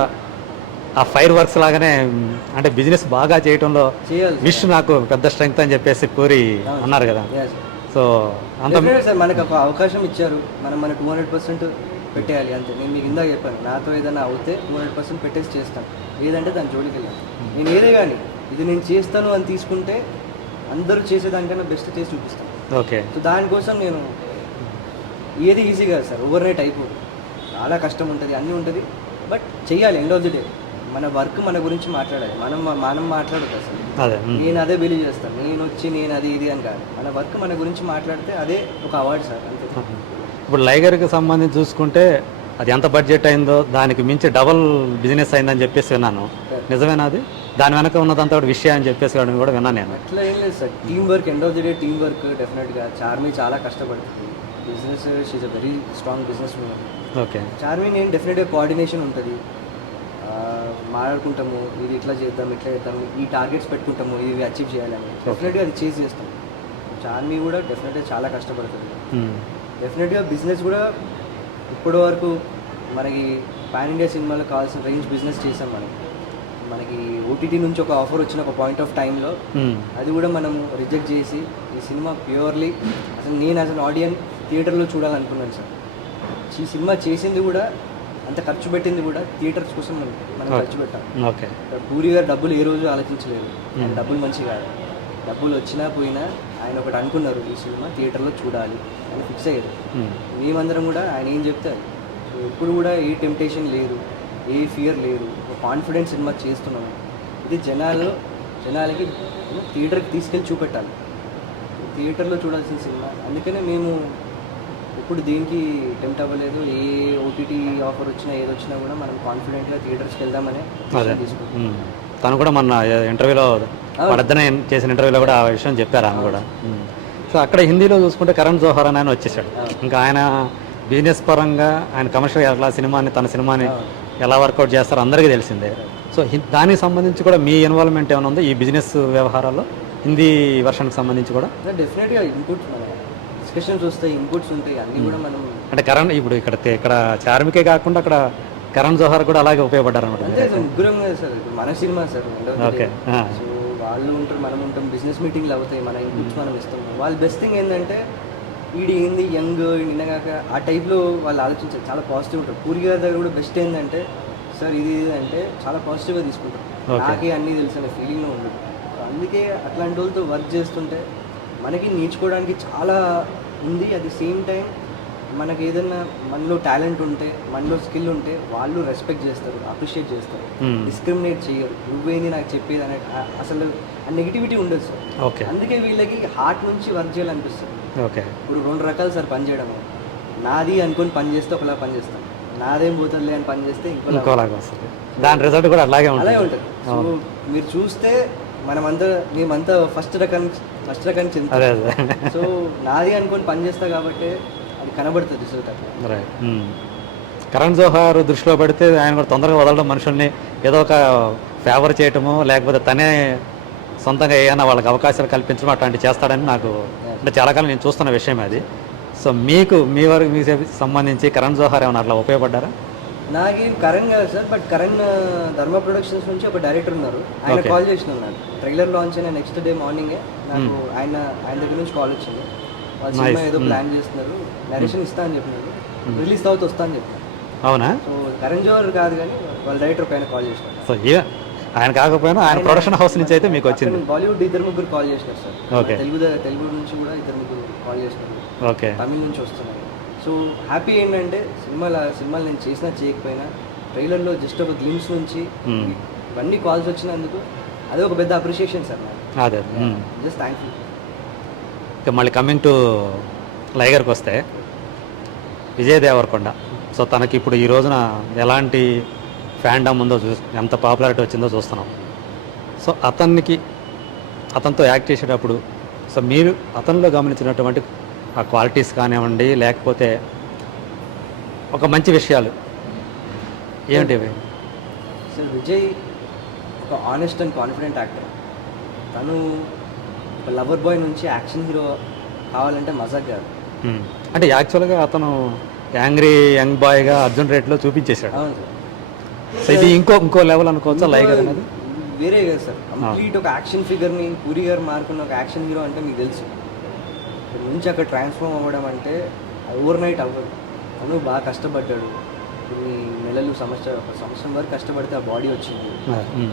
ఆ ఫైర్ వర్క్స్ లాగానే అంటే బిజినెస్ బాగా చేయడంలో విష్ నాకు పెద్ద స్ట్రెంగ్త్ అని చెప్పేసి పూరి అన్నారు కదా. సో అంత సార్ మనకు ఒక అవకాశం ఇచ్చారు, మన 200% పెట్టేయాలి అంతే. నేను మీకు ఇందాక చెప్పాను, నాతో ఏదైనా అవుతే 200% పెట్టేసి చేస్తాను, లేదంటే దాని జోలికి వెళ్ళాను. నేను ఏదే కానీ ఇది నేను చేస్తాను అని తీసుకుంటే అందరూ చేసేదానికన్నా బెస్ట్ చేసి చూపిస్తాను. ఓకే, సో దానికోసం నేను ఏది ఈజీ కాదు సార్, ఓవర్ నైట్ అయిపోదు, చాలా కష్టం ఉంటుంది, అన్నీ ఉంటుంది, బట్ చెయ్యాలి. ఎండ్ ఆఫ్ ది డే మన వర్క్ మన గురించి మాట్లాడాలి, మనం మాట్లాడదు అసలు. నేను అదే బిలీవ్ చేస్తాను, నేను అది ఇది అని కాదు, మన వర్క్ మన గురించి మాట్లాడితే అదే ఒక అవార్డు సార్, అంతే. ఇప్పుడు లైగర్కి సంబంధించి చూసుకుంటే అది ఎంత బడ్జెట్ అయిందో దానికి మించి డబల్ బిజినెస్ అయిందని చెప్పేసి విన్నాను, నిజమేనా అది? దాని వెనక ఉన్నదంతా కూడా విషయం అని చెప్పేసి కూడా విన్నాను నేను. అట్లా ఏం లేదు sir, team work, end of the day team work. డెఫినెట్గా చార్మి చాలా కష్టపడుతుంది, business she's a very strong business woman. Okay, Charmi నేను డెఫినెట్గా కోఆర్డినేషన్ ఉంటుంది, మాట్లాడుకుంటాము, ఇది ఇట్లా చేద్దాం ఈ టార్గెట్స్ పెట్టుకుంటాము, ఇవి అచీవ్ చేయాలని, డెఫినెట్గా అది చేసి చేస్తాం. చార్మి కూడా డెఫినెట్గా చాలా కష్టపడుతుంది. డెఫినెట్గా బిజినెస్ కూడా ఇప్పటి వరకు మనకి పాన్ ఇండియా సినిమాలో కావాల్సిన రేంజ్ బిజినెస్ చేసాం. మనకి ఓటీటీ నుంచి ఒక ఆఫర్ వచ్చిన ఒక పాయింట్ ఆఫ్ టైంలో అది కూడా మనం రిజెక్ట్ చేసి ఈ సినిమా ప్యూర్లీ అసలు నేను యాజ్ అన్ ఆడియన్స్ థియేటర్లో చూడాలనుకున్నాను సార్. ఈ సినిమా చేసింది కూడా అంత ఖర్చు పెట్టింది కూడా థియేటర్స్ కోసం మనం ఖర్చు పెట్టాం. ఓకే, పూరి గారు డబ్బులు ఏ రోజు ఆలోచించలేదు, ఆయన డబ్బులు మంచి కాదు, డబ్బులు వచ్చినా పోయినా ఆయన ఒకటి అనుకున్నారు, ఈ సినిమా థియేటర్లో చూడాలి అని ఫిక్స్ అయ్యారు. మేమందరం కూడా ఆయన ఏం చెప్తారు, ఎప్పుడు కూడా ఏ టెంప్టేషన్ లేదు, ఏ ఫియర్ లేదు, ఒక కాన్ఫిడెంట్ సినిమా చేస్తున్నాము. ఇది జనాలకి థియేటర్కి తీసుకెళ్ళి చూపెట్టాలి, థియేటర్లో చూడాల్సిన సినిమా. అందుకనే మేము ఇప్పుడు దీనికి టెంప్ట్ అవ్వలేదు. ఏ ఓటీటీ ఆఫర్ వచ్చినా ఏది వచ్చినా కూడా మనం కాన్ఫిడెంట్గా థియేటర్స్కి వెళ్దామని తీసుకుంటాం. తను కూడా మన ఇంటర్వ్యూలో పడద్దనే చేసిన ఇంటర్వ్యూలో కూడా ఆ విషయం చెప్పారు ఆమె కూడా. సో అక్కడ హిందీలో చూసుకుంటే కరణ్ జోహర్ అని ఆయన వచ్చేసాడు. ఇంకా ఆయన బిజినెస్ పరంగా ఆయన కమర్షియల్ ఎలా తన సినిమాని ఎలా వర్కౌట్ చేస్తారో అందరికీ తెలిసిందే. సో దానికి సంబంధించి కూడా మీ ఇన్వాల్వ్మెంట్ ఏమైనా ఉందో ఈ బిజినెస్ వ్యవహారాల్లో హిందీ వర్షన్కి సంబంధించి కూడా? డెఫినెట్గా ఇన్పుట్స్ మన డిస్కషన్స్ వస్తాయి, ఇన్పుట్స్ ఉంటాయి, అన్నీ కూడా మనం అంటే కరణ్ ఇప్పుడు ఇక్కడ చార్మికే కాకుండా అక్కడ కరణ్ జోహర్ కూడా అలాగే ఉపయోగపడ్డారు అనమాట. అంతే సార్, ముగ్గురం కదా సార్, ఇప్పుడు మన సినిమా సార్. ఓకే, సో వాళ్ళు ఉంటారు, మనం ఉంటాం, బిజినెస్ మీటింగ్లు అవుతాయి, మన ఇన్పుట్స్ మనం ఇస్తాం. వాళ్ళ బెస్ట్ థింగ్ ఏంటంటే వీడి ఏంది యంగ్ నిన్నగాక ఆ టైప్లో వాళ్ళు ఆలోచించారు, చాలా పాజిటివ్ ఉంటారు. పూరి గారి దగ్గర కూడా బెస్ట్ ఏంటంటే సార్ ఇది అంటే చాలా పాజిటివ్గా తీసుకుంటారు, నాకే అన్నీ తెలుసు అనే ఫీలింగ్లో ఉండదు. అందుకే అట్లాంటి వాళ్ళతో వర్క్ చేస్తుంటే మనకి నేర్చుకోవడానికి చాలా ఉంది. అట్ ది సేమ్ టైం మనకి ఏదైనా మనలో టాలెంట్ ఉంటే, మనలో స్కిల్ ఉంటే వాళ్ళు రెస్పెక్ట్ చేస్తారు, అప్రిషియేట్ చేస్తారు, డిస్క్రిమినేట్ చేయరు. నువ్వేంది నాకు చెప్పేది అనే అసలు ఆ నెగిటివిటీ ఉండదు సార్. ఓకే. అందుకే వీళ్ళకి హార్ట్ నుంచి వర్క్ చేయాలనిపిస్తుంది. ఓకే. ఇప్పుడు 2 రకాలు సార్ పని చేయడము. నాది అనుకొని పని చేస్తే ఒకలా పని చేస్తాం, నాదేం పోతుందిలే అని పని చేస్తే ఇంకోలాగా వస్తుంది. దాని రిజల్ట్ కూడా అలాగే అలాగే ఉంటుంది. ఉంటుంది. సో మీరు చూస్తే మేమంతా ఫస్ట్ రకానికి అదే చెందుతాం. అదే. సో నాది అనుకొని పని చేస్తా కాబట్టి అది కనబడుతుంది రిజల్ట్ అట్లా. రైట్. కరణ్ జోహార్ దృష్టిలో పెడితే ఆయన కూడా తొందరగా వదలడం, మనుషుల్ని ఏదో ఒక ఫేవర్ చేయటము, లేకపోతే తనే సొంతంగా ఏమైనా వాళ్ళకి అవకాశాలు కల్పించడం అట్లాంటివి చేస్తాడని నాకు అంటే చాలా కాలం నేను చూస్తున్న విషయం అది. సో మీకు మీ సంబంధించి కరణ్ జోహార్ ఏమైనా అట్లా ఉపయోగపడ్డారా? నాకేం కరణ్ కాదు సార్, బట్ కరణ్ ధర్మ ప్రొడక్షన్స్ నుంచి ఒక డైరెక్టర్ ఉన్నారు, ఆయన Okay. కాల్ చేసిన నాకు ట్రైలర్ లాంచ్ అయిన నెక్స్ట్ డే మార్నింగే నాకు ఆయన దగ్గర నుంచి కాల్ వచ్చింది. వాళ్ళ సినిమా Nice. ఏదో ప్లాన్ చేస్తున్నారు, నరేషన్ ఇస్తా అని చెప్పినారు, రిలీజ్ తర్వాత వస్తా అని చెప్పినారు. అవునా? సో కరణ్ జోహర్ కాదు కానీ వాళ్ళ డైరెక్టర్ పైన కాల్ చేసినారు. సో ఆయన కాకపోయినా ఆయన ప్రొడక్షన్ హౌస్ నుంచి అయితే మీకు వచ్చింది. బాలీవుడ్ 2 కాల్ చేసినారు సార్. Okay. తెలుగు నుంచి కూడా 2 కాల్ చేసినారు, ఓకే. తమిళ నుంచి వస్తున్నారు. సో హ్యాపీ ఏంటంటే సినిమాలు నేను చేసినా చేయకపోయినా ట్రైలర్లో జస్ట్ ఒక గ్లిమ్స్ నుంచి ఇవన్నీ కాల్స్ వచ్చినందుకు అదే ఒక పెద్ద అప్రిషియేషన్ సార్ నాకు. అదే. Just thankful. ఇక మళ్ళీ కమింగ్ టు లైగర్కి వస్తే, విజయ్ దేవరకొండ. సో తనకి ఇప్పుడు ఈ రోజున ఎలాంటి ఫ్యాండమ్ ఉందో ఎంత పాపులారిటీ వచ్చిందో చూస్తున్నాం. సో అతనితో యాక్ట్ చేసేటప్పుడు సో మీరు అతనిలో గమనించినటువంటి ఆ క్వాలిటీస్ కానివ్వండి, లేకపోతే ఒక మంచి విషయాలు ఏమిటివి? సార్ విజయ్ ఒక ఆనెస్ట్ అండ్ కాన్ఫిడెంట్ యాక్టర్. తను ఒక లవర్ బాయ్ నుంచి యాక్షన్ హీరో కావాలంటే మజాక్ కాదు. అంటే యాక్చువల్గా అతను యాంగ్రీ యంగ్ బాయ్గా అర్జున్ రేట్లో చూపించేశాడు. అవును సార్. సో ఇది ఇంకో లెవెల్ అనుకోవచ్చా లైగర్ అనేది? వేరే కదా సార్, కంప్లీట్ ఒక యాక్షన్ ఫిగర్ని పూరి గారు మారుకున్న ఒక యాక్షన్ హీరో అంటే మీకు తెలుసు. ఇక్కడ నుంచి అక్కడ ట్రాన్స్ఫార్మ్ అవ్వడం అంటే ఓవర్ నైట్ అవ్వదు. తను బాగా కష్టపడ్డాడు, కొన్ని నెలలు ఒక సంవత్సరం వరకు కష్టపడితే ఆ బాడీ వచ్చింది.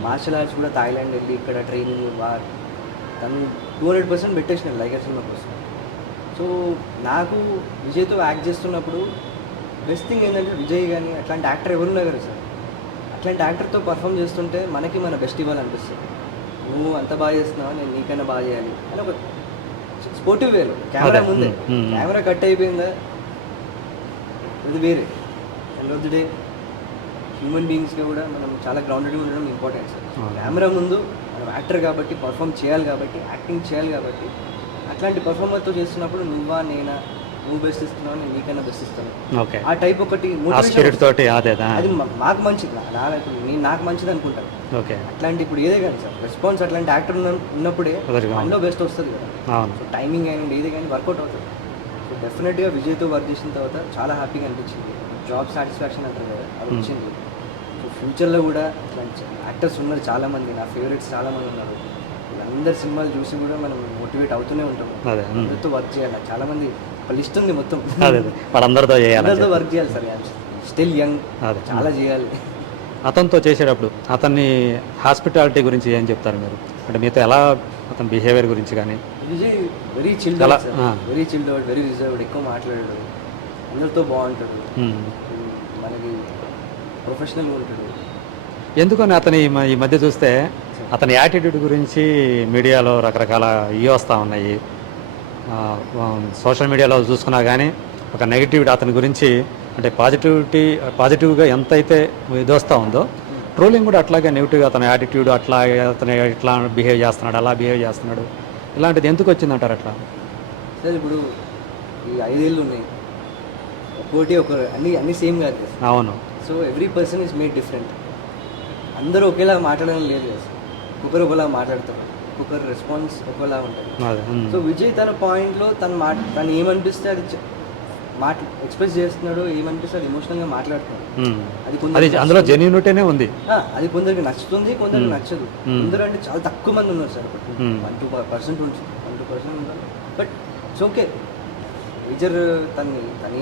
మార్షల్ ఆర్ట్స్ కూడా థాయిలాండ్ వెళ్ళి ఇక్కడ ట్రైనింగ్ బాగా తను 200% పెట్టేసినాడు లైగర్ సినిమా కోసం. సో నాకు విజయ్తో యాక్ట్ చేస్తున్నప్పుడు బెస్ట్ థింగ్ ఏంటంటే విజయ్ కానీ అట్లాంటి యాక్టర్ ఎవరున్నారు కదా సార్, అట్లాంటి యాక్టర్తో పర్ఫామ్ చేస్తుంటే మనకి మన బెస్ట్ ఇవ్వాలనిపిస్తుంది. నువ్వు అంత బాగా చేస్తున్నావు, నేను నీకైనా బాగా చేయాలి అని ఒక స్పోర్టివ్ వేలో. కెమెరా ముందే కెమెరా కట్ అయిపోయిందా ఇది వేరే. End of the day human బీయింగ్స్గా కూడా మనం చాలా గ్రౌండెడ్గా ఉండడం ఇంపార్టెంట్ సార్. కెమెరా ముందు మనం యాక్టర్ కాబట్టి పర్ఫామ్ చేయాలి, కాబట్టి యాక్టింగ్ చేయాలి, కాబట్టి అట్లాంటి పర్ఫార్మర్తో చేస్తున్నప్పుడు నువ్వా నేనా, నువ్వు బెస్ట్ ఇస్తున్నావు, నేను నీకైనా బెస్ట్ ఇస్తాను, ఓకే, ఆ టైప్ ఒకటి స్పిరిట్ తోటి అదే అది మాకు మంచిది. నేను నాకు మంచిది అనుకుంటాను. ఓకే. అట్లాంటి ఇప్పుడు ఏదే కానీ సార్ రెస్పాన్స్ అట్లాంటి యాక్టర్ ఉన్నప్పుడే మనలో బెస్ట్ వస్తుంది కదా. అవును. సో టైమింగ్ కానీ ఏదే కానీ వర్కౌట్ అవుతుంది. సో డెఫినెట్గా విజయ్తో వర్క్ చేసిన తర్వాత చాలా హ్యాపీగా అనిపించింది. జాబ్ సాటిస్ఫాక్షన్ అంటారు కదా, అది వచ్చింది. సో ఫ్యూచర్లో కూడా ఇట్లాంటి యాక్టర్స్ ఉన్నారు చాలామంది, నా ఫేవరెట్స్ చాలామంది ఉన్నారు. వీళ్ళందరి సినిమాలు చూసి కూడా మనం మోటివేట్ అవుతూనే ఉంటాం. అందరితో వర్క్ చేయాలి. చాలామంది ఒక లిస్ట్ ఉంది మొత్తం, వాళ్ళందరితో చేయాలి, వర్క్ చేయాలి సార్. స్టిల్ యంగ్, చాలా చేయాలి. అతనితో చేసేటప్పుడు అతన్ని హాస్పిటాలిటీ గురించి ఏం చెప్తారు మీరు? అంటే మీతో ఎలా అతని బిహేవియర్ గురించి కానీ? Vijay very chilled out, very reserved, ఎక్కువ మాట్లాడాడు, అందరితో బాగుంటాడు, మనకి ప్రొఫెషనల్గా ఉంటాడు. ఎందుకని అతని ఈ మధ్య చూస్తే అతని యాటిట్యూడ్ గురించి మీడియాలో రకరకాల వస్తూ ఉన్నాయి. సోషల్ మీడియాలో చూసుకున్నా కానీ ఒక నెగిటివిటీ అతని గురించి, అంటే పాజిటివ్గా ఎంతైతే ఇది వస్తూ ఉందో, ట్రోలింగ్ కూడా అట్లాగే నెగిటివ్గా అతని యాటిట్యూడ్ అతను ఇట్లా బిహేవ్ చేస్తున్నాడు, అలా బిహేవ్ చేస్తున్నాడు, ఇలాంటిది ఎందుకు వచ్చిందంటారు అట్లా? సార్ ఇప్పుడు ఈ 5 ఏళ్ళు ఉన్నాయి, ఒక్కోటి అన్ని సేమ్ కాదు. అవును. So every person is made different. అందరూ ఒకేలా మాట్లాడడం లేదు కదా సార్. ఒక్కొక్కరు ఒకలా మాట్లాడతారు, ఒక్కొక్కరు రెస్పాన్స్ ఒకలా ఉంటుంది. సో విజయ్ తన పాయింట్లో తను ఏమనిపిస్తే అది ఎక్స్ప్రెస్ చేస్తున్నాడు, ఏమనిపిస్తే అది ఎమోషనల్గా మాట్లాడుతున్నాడు. అది అందులో జెన్యూనిటీనే ఉంది. అది కొందరికి నచ్చుతుంది, కొందరికి నచ్చదు. కొందరు అంటే చాలా తక్కువ మంది ఉన్నారు సార్, 1-2% ఉంటారు. But it's okay. మేజర్ తను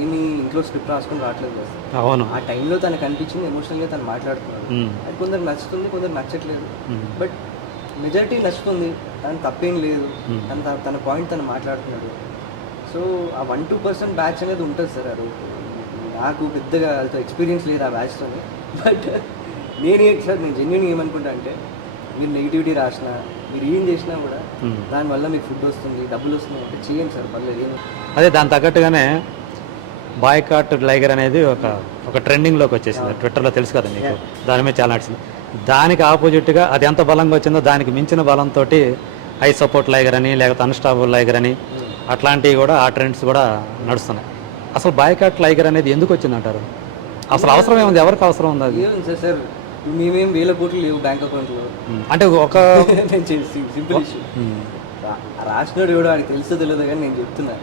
ఏమి ఇంట్లో స్క్రిప్ట్ రాసుకొని రావట్లేదు కదా. అవును. ఆ టైంలో తనకు అనిపించింది, ఎమోషనల్గా తను మాట్లాడుతున్నాడు. అది కొందరికి నచ్చుతుంది, కొందరికి నచ్చట్లేదు. బట్ మెజారిటీ నచ్చుతుంది, తను తప్పేం లేదు, తన పాయింట్ తను మాట్లాడుతున్నాడు. సో ఆ 1-2% బ్యాచ్ అనేది ఉంటుంది సార్. అది నాకు పెద్దగా వాళ్ళతో ఎక్స్పీరియన్స్ లేదు ఆ బ్యాచ్తో. బట్ నేను జెన్యున్గా ఏమనుకుంటా అంటే, మీరు నెగిటివిటీ రాసిన మీరు ఏం చేసినా కూడా Hmm. దానివల్ల మీకు ఫుడ్ వస్తుంది, డబ్బులు వస్తుంది అంటే చేయండి సార్, పర్లేదు ఏమి. అదే దాని తగ్గట్టుగానే బాయ్కాట్ లైగర్ అనేది ఒక ట్రెండింగ్లోకి వచ్చేసింది ట్విట్టర్లో, తెలుసు కదా మీకు, దాని మీద చాలా నడిచింది. దానికి ఆపోజిట్గా అది ఎంత బలంగా వచ్చిందో దానికి మించిన బలంతో ఐ సపోర్ట్ లైగర్ అని, లేకపోతే అన్స్టాపబుల్ లైగర్ అని, అట్లాంటివి కూడా ఆ ట్రెండ్స్ కూడా నడుస్తున్నాయి. అసలు బాయ్కాట్ లైగర్ అనేది ఎందుకు వచ్చిందంటారు? అసలు అవసరం ఏముంది, ఎవరికి అవసరం ఉంది అది? ఏముంది సార్, సార్ మేమేం వేల కోట్లు లేవు బ్యాంక్ అకౌంట్లో. అంటే ఒక సింపుల్ ఇష్యూ. రాసినాడు కూడా వాడికి తెలుసో తెలియదు కానీ నేను చెప్తున్నా,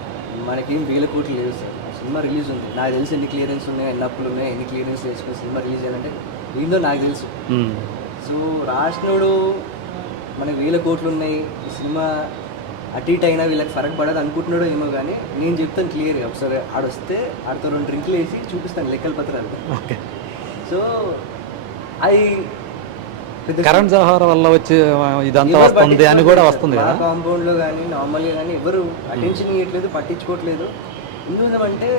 మనకేం వేల కోట్లు లేవు సార్. సినిమా రిలీజ్ ఉంది, నాకు తెలిసి ఎన్ని క్లియరెన్స్ ఉన్నాయి, ఎన్ని అప్పులు ఉన్నాయి, ఎన్ని క్లియరెన్స్ వేసుకుని సినిమా రిలీజ్ అయ్యాలంటే ఏందో నాకు తెలుసు. సో రాసినోడు మనకి వేల కోట్లు ఉన్నాయి, ఈ సినిమా అటు ఇటు అయినా వీళ్ళకి ఫరక్ పడదు అనుకుంటున్నాడో ఏమో, కానీ నేను చెప్తాను క్లియర్గా. ఒకసారి ఆడొస్తే ఆడితో 2 డ్రింక్లు వేసి చూపిస్తాను లెక్కల పత్రాలు. ఓకే, సో అది కరణ్ జోహార్ వల్ల వచ్చి ఇదంతా వస్తుంది అని కూడా వస్తుంది కదా. కాంపౌండ్లో కానీ నార్మల్గా కానీ ఎవరు అటెన్షన్ ఇవ్వట్లేదు, పట్టించుకోవట్లేదు. ఎందుకంటే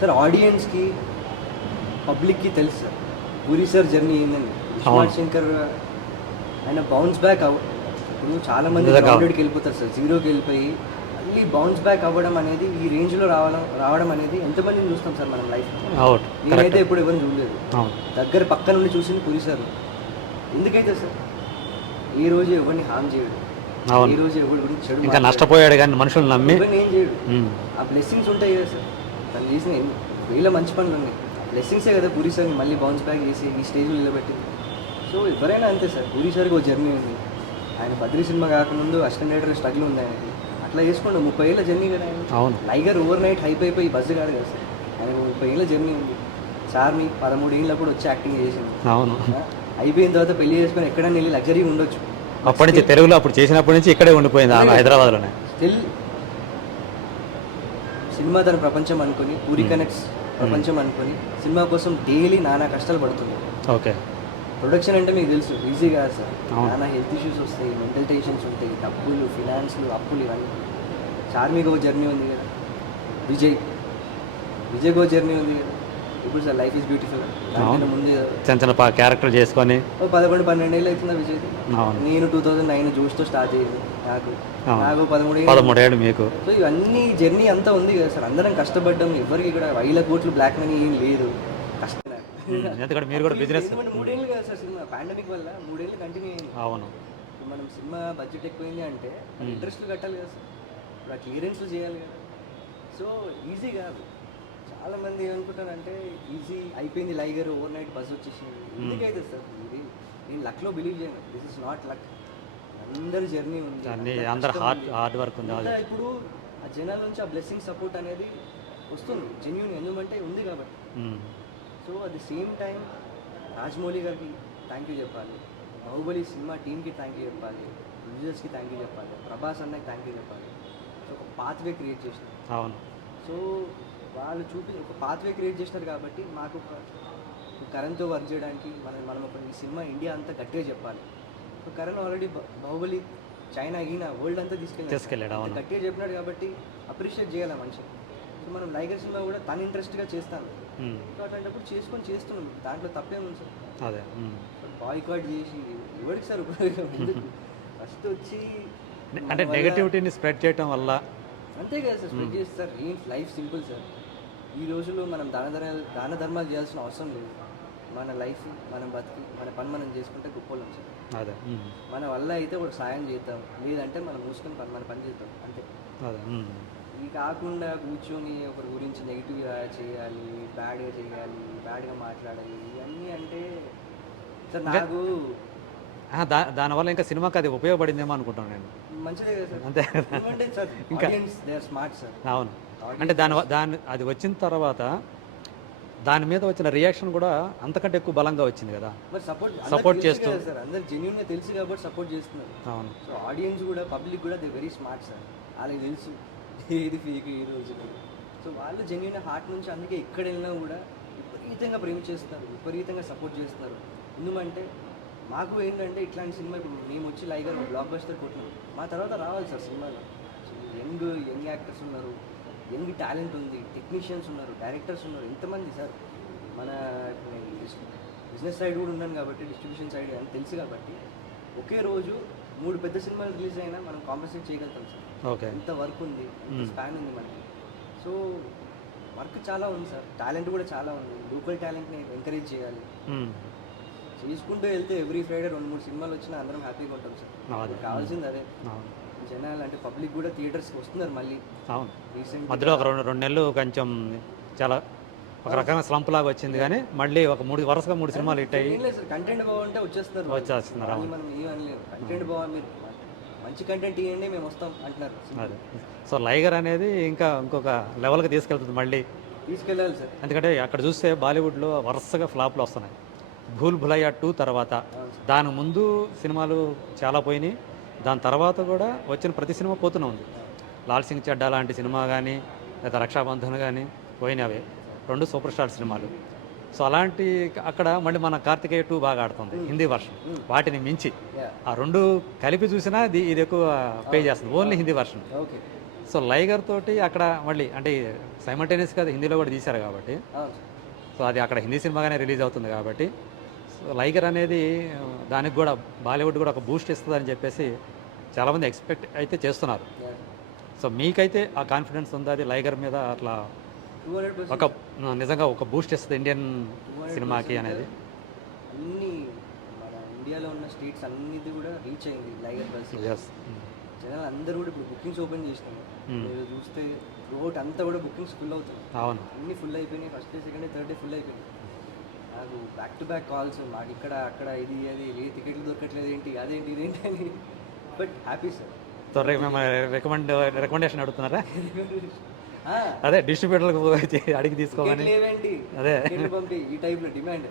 సార్ ఆడియన్స్కి, పబ్లిక్కి తెలుసు సార్ పూరి సార్ జర్నీ ఏందని. విశ్వనాథ్ శంకర్ ఆయన బౌన్స్ బ్యాక్ ఇప్పుడు చాలా మంది గ్రౌండెడ్కి వెళ్ళిపోతారు సార్, జీరోకి వెళ్ళిపోయి మళ్ళీ బౌన్స్ బ్యాక్ అవ్వడం అనేది, ఈ రేంజ్లో రావడం అనేది ఎంతమందిని చూస్తాం సార్ మనం లైఫ్. నేనైతే ఎప్పుడు ఎవరిని చూడలేదు, దగ్గర పక్క నుండి చూసింది పూరి సార్. ఎందుకైతే సార్ ఈ రోజు ఎవరిని హామ్ చేయడు, ఈ రోజు ఎవరి గురించి చెడు ఇంకా నష్టపోయాడు కానీ మనుషులు నమ్మి ఎవరిని ఏం చేయడు. ఆ బ్లెస్సింగ్స్ ఉంటాయి కదా సార్, తను చేసిన వేల మంచి పనులు ఉన్నాయి, ఆ బ్లెస్సింగ్సే కదా పూరి సార్ని మళ్ళీ బౌన్స్ బ్యాక్ చేసి ఈ స్టేజ్లో నిలబెట్టింది. సో ఎవరైనా అంతే సార్, పూరి సార్కి ఒక జర్నీ ఉంది. ఆయన బద్రీ సినిమా కాకముందు అసిస్టెంట్ డైరెక్టర్ స్ట్రగుల్ ఉంది ఆయనకి. అట్లా చేసుకోండి, 30 ఏళ్ళ జర్నీ కదా ఆయన. అవును, లైగర్ ఓవర్ నైట్ హైప్ అయిపోయి బస్సు కాదు కదా సార్, ఆయనకు 30 ఏళ్ళ జర్నీ ఉంది. చార్మి 13 ఏళ్ళప్పుడు వచ్చి యాక్టింగ్ చేసింది. అవును, అయిపోయిన తర్వాత పెళ్లి చేసుకొని ఎక్కడైనా వెళ్ళి లగ్జరీగా ఉండొచ్చు. అప్పటి నుంచి తెలుగులో అప్పుడు చేసినప్పటి నుంచి ఇక్కడే ఉండిపోయింది ఆమె, హైదరాబాద్లోనే. స్టిల్ సినిమా తన ప్రపంచం అనుకొని, పూరి కనెక్ట్స్ ప్రపంచం అనుకొని సినిమా కోసం డైలీ నానా కష్టాలు పడుతుంది. ఓకే, ప్రొడక్షన్ అంటే మీకు తెలుసు ఈజీ కాదు సార్, నానా హెల్త్ ఇష్యూస్ వస్తాయి, మెంటల్ టెన్షన్స్ ఉంటాయి, డబ్బులు, ఫినాన్స్లు, అప్పులు, ఇవన్నీ. చార్మికి ఒక జర్నీ ఉంది కదా, విజయ్కి ఒక జర్నీ ఉంది కదా. ఇప్పుడు సార్ లైఫ్ ఈజ్ బ్యూటిఫుల్, దానికన్నా ముందు చిన్న చిన్న క్యారెక్టర్ చేసుకొని 11-12 ఏళ్ళు అవుతుందా విజయ్. నేను 2009 జోష్తో స్టార్ట్ అయ్యింది, నాకు 13 ఏళ్ళు మీకు. సో ఇవన్నీ జర్నీ అంతా ఉంది కదా సార్, అందరం కష్టపడ్డాం. ఎవరికి ఇక్కడ 1000 కోట్లు బ్లాక్ మనీ ఏం లేదు, కష్టం. ఎందుకంటే మీరు కూడా బిజినెస్ 3 ఏళ్ళు కదా సార్, సినిమా పాండమిక్ వల్ల 3 ఏళ్ళు కంటిన్యూ అయింది. అవును, మనం సినిమా బడ్జెట్ ఎక్కువైంది అంటే ఇంట్రెస్ట్లు కట్టాలి కదా సార్, ఇప్పుడు ఆ క్లియరెన్స్లు చేయాలి కదా. సో ఈజీ కాదు. చాలామంది ఏమనుకుంటారంటే ఈజీ అయిపోయింది లైగర్, ఓవర్ నైట్ బస్ వచ్చేసింది. ఎందుకైతే సార్ ఇది నేను లక్లో బిలీవ్ చేయను, దిస్ ఇస్ నాట్ లక్. అందరి జర్నీ ఉంది, అందరు హార్డ్ వర్క్ ఉంది. ఇప్పుడు ఆ జనాల నుంచి ఆ బ్లెస్సింగ్ సపోర్ట్ అనేది వస్తుంది జెన్యూన్, ఎందుకంటే ఉంది కాబట్టి. So at the same time Rajamouli గారికి థ్యాంక్ యూ చెప్పాలి, బాహుబలి సినిమా టీమ్కి థ్యాంక్ యూ చెప్పాలి, ప్రొడ్యూసర్స్కి థ్యాంక్ యూ చెప్పాలి, ప్రభాస్ అన్నకి థ్యాంక్ యూ చెప్పాలి. సో ఒక పాత్వే క్రియేట్ చేసినారు. అవును, సో వాళ్ళు ఒక పాత్వే క్రియేట్ చేసినారు కాబట్టి మాకు కరణ్తో వర్క్ చేయడానికి మనం ఒక ఈ సినిమా ఇండియా అంతా గట్టిగా చెప్పాలి. So Karan already Baahubali China ఈయన వరల్డ్ అంతా తీసుకెళ్ళాడు, గట్టిగా చెప్పినాడు కాబట్టి అప్రిషియేట్ చేయాలి మనిషి. సో మనం లైగర్ సినిమా కూడా తను ఇంట్రెస్ట్గా చేస్తాను, సో అట్లాంటప్పుడు చేస్తున్నాం, దాంట్లో తప్పేముంది సార్. అదే బాయ్కాట్ చేసి ఎవరికి సార్ ఫస్ట్ వచ్చి అంటే నెగటివిటీని స్ప్రెడ్ చేయడం వల్ల అంతే కదా సార్, స్ప్రెడ్ చేస్తారు. ఏం లైఫ్ సింపుల్ సార్, ఈ రోజుల్లో మనం దాన ధర్మాలు చేయాల్సిన అవసరం లేదు. మన లైఫ్ మనం బతికి మన పని మనం చేసుకుంటే గొప్పలు సార్. అదే మన వల్ల అయితే ఒక సాయం చేద్దాం, లేదంటే మనం మూసుకొని మన పని చేద్దాం అంతే. అదే ఇది కాకుండా కూర్చొని ఒకరి గురించి నెగిటివ్గా చేయాలి, బ్యాడ్గా చేయాలి, బ్యాడ్గా మాట్లాడాలి, ఇవన్నీ అంటే సార్ నాకు దానివల్ల ఇంకా సినిమాకి అది ఉపయోగపడిందేమో అనుకుంటాను నేను. మంచిదే కదా సార్, అంతే ఎందుకంటే సార్ ఇంకా దే ఆర్ స్మార్ట్ సార్. అవును, అంటే దాని అది వచ్చిన తర్వాత దాని మీద వచ్చిన రియాక్షన్ కూడా అంతకంటే ఎక్కువ బలంగా వచ్చింది కదా. మరి సపోర్ట్ చేస్తూ సార్ అందరు జెన్యూన్గా తెలుసు కాబట్టి సపోర్ట్ చేస్తున్నారు. అవును, సో ఆడియన్స్ కూడా పబ్లిక్ కూడా దే వెరీ స్మార్ట్ సార్, వాళ్ళకి తెలుసు ఏది ఫేక్ ఈ రోజు. సో వాళ్ళు జెన్యూన్ హార్ట్ నుంచి, అందుకే ఎక్కడ వెళ్ళినా కూడా విపరీతంగా ప్రేమించేస్తారు, విపరీతంగా సపోర్ట్ చేస్తున్నారు. ఎందుకంటే మాకు ఏంటంటే ఇట్లాంటి సినిమా ఇప్పుడు మేము వచ్చి లైగర్ బ్లాక్ బస్టర్ కొట్టినాం, మా తర్వాత రావాలి సార్ సినిమాలో. యంగ్ యాక్టర్స్ ఉన్నారు, యంగ్ టాలెంట్ ఉంది, టెక్నీషియన్స్ ఉన్నారు, డైరెక్టర్స్ ఉన్నారు, ఎంతమంది సార్. మన బిజినెస్ సైడ్ కూడా ఉన్నాను కాబట్టి, డిస్ట్రిబ్యూషన్ సైడ్ అని తెలుసు కాబట్టి ఒకే రోజు 3 పెద్ద సినిమాలు రిలీజ్ అయినా మనం కాంపెన్సేట్ చేయగలుగుతాం సార్. ఓకే. ఎంత వర్క్ ఉంది, ఎంత స్పాన్ ఉంది మనకి. సో వర్క్ చాలా ఉంది సార్, టాలెంట్ కూడా చాలా ఉంది. లోకల్ టాలెంట్ని ఎంకరేజ్ చేయాలి. చేసుకుంటూ వెళ్తే ఎవ్రీ ఫ్రైడే 2-3 సినిమాలు వచ్చినా అందరం హ్యాపీగా ఉంటాం సార్. అదే. కావాల్సింది అదే. అవును. జనాలు అంటే పబ్లిక్ కూడా థియేటర్స్కి వస్తున్నారు మళ్ళీ. అవును. రీసెంట్ మధ్యలో ఒక రెండు నెలలు కొంచెం చాలా ఒక రకమైన స్లంప్ లాగా వచ్చింది, కానీ మళ్ళీ ఒక వరుసగా 3 సినిమాలు హిట్ అయ్యి ఏం లేదు సార్, కంటెంట్ బాగుంటే వచ్చేస్తున్నారు. అవును. మనం ఏం అనలేము. కంటెంట్ బాగుంది, మీరు మంచి కంటెంట్ ఇవ్వండి మేము వస్తాం అంటున్నారు. అదే. సో లైగర్ అనేది ఇంకా ఇంకొక లెవెల్కి తీసుకెళ్తుంది మళ్ళీ. తీసుకెళ్ళాలి సార్. ఎందుకంటే అక్కడ చూస్తే బాలీవుడ్లో వరుసగా ఫ్లాప్లు వస్తున్నాయి. భూల్ భులయ్యా 2 తర్వాత, దాని ముందు సినిమాలు చాలా పోయినాయి. దాని తర్వాత కూడా వచ్చిన ప్రతి సినిమా పోతూనే ఉంది. లాల్ సింగ్ చెడ్డా లాంటి సినిమా కానీ, లేదా రక్షాబంధన్ కానీ పోయినవే 2 సూపర్ స్టార్ సినిమాలు. సో అలాంటి అక్కడ మళ్ళీ మన కార్తికేయ 2 బాగా ఆడుతుంది హిందీ వర్షన్. వాటిని మించి ఆ 2 కలిపి చూసినా ఇది ఎక్కువ పే చేస్తుంది, only Hindi version. Okay. So Liger తోటి అక్కడ మళ్ళీ అంటే సైమల్టేనియస్గా హిందీలో కూడా తీశారు కాబట్టి, సో అది అక్కడ హిందీ సినిమాగానే రిలీజ్ అవుతుంది కాబట్టి, సో లైగర్ అనేది దానికి కూడా బాలీవుడ్ కూడా ఒక బూస్ట్ ఇస్తుందని చెప్పేసి చాలామంది ఎక్స్పెక్ట్ అయితే చేస్తున్నారు. సో మీకైతే ఆ కాన్ఫిడెన్స్ ఉందా అది లైగర్ మీద అట్లా 200% ఒక నిజంగా ఒక బూస్ట్ ఇస్తుంది ఇండియన్ సినిమాకి అనేది? అన్ని మన ఇండియాలో ఉన్న స్టేట్స్ అన్నిది కూడా రీచ్ అయింది లైగర్ బస్. ఎస్. జనాలు అందరూ కూడా ఇప్పుడు బుకింగ్స్ ఓపెన్ చేసినాము. మీరు చూస్తే త్రూఅవుట్ అంతా కూడా బుకింగ్స్ ఫుల్ అవుతున్నాయి. అవును. అన్ని ఫుల్ అయిపోయినాయి. First day, second day, third day full అయిపోయినాయి. నాకు బ్యాక్ టు బ్యాక్ కాల్స్, మాకు ఇక్కడ అక్కడ ఇది అది టికెట్లు దొరకట్లేదు, ఏంటి అదేంటి ఇదేంటి అని. But happy sir. త్వరగా మేము రికమెండేషన్ అడుగుతున్నారా? అదే డిస్ట్రిబ్యూటర్లకు అడిగి తీసుకోమని. లేవేంటి అదే పంపి ఈ టైప్లో డిమాండ్.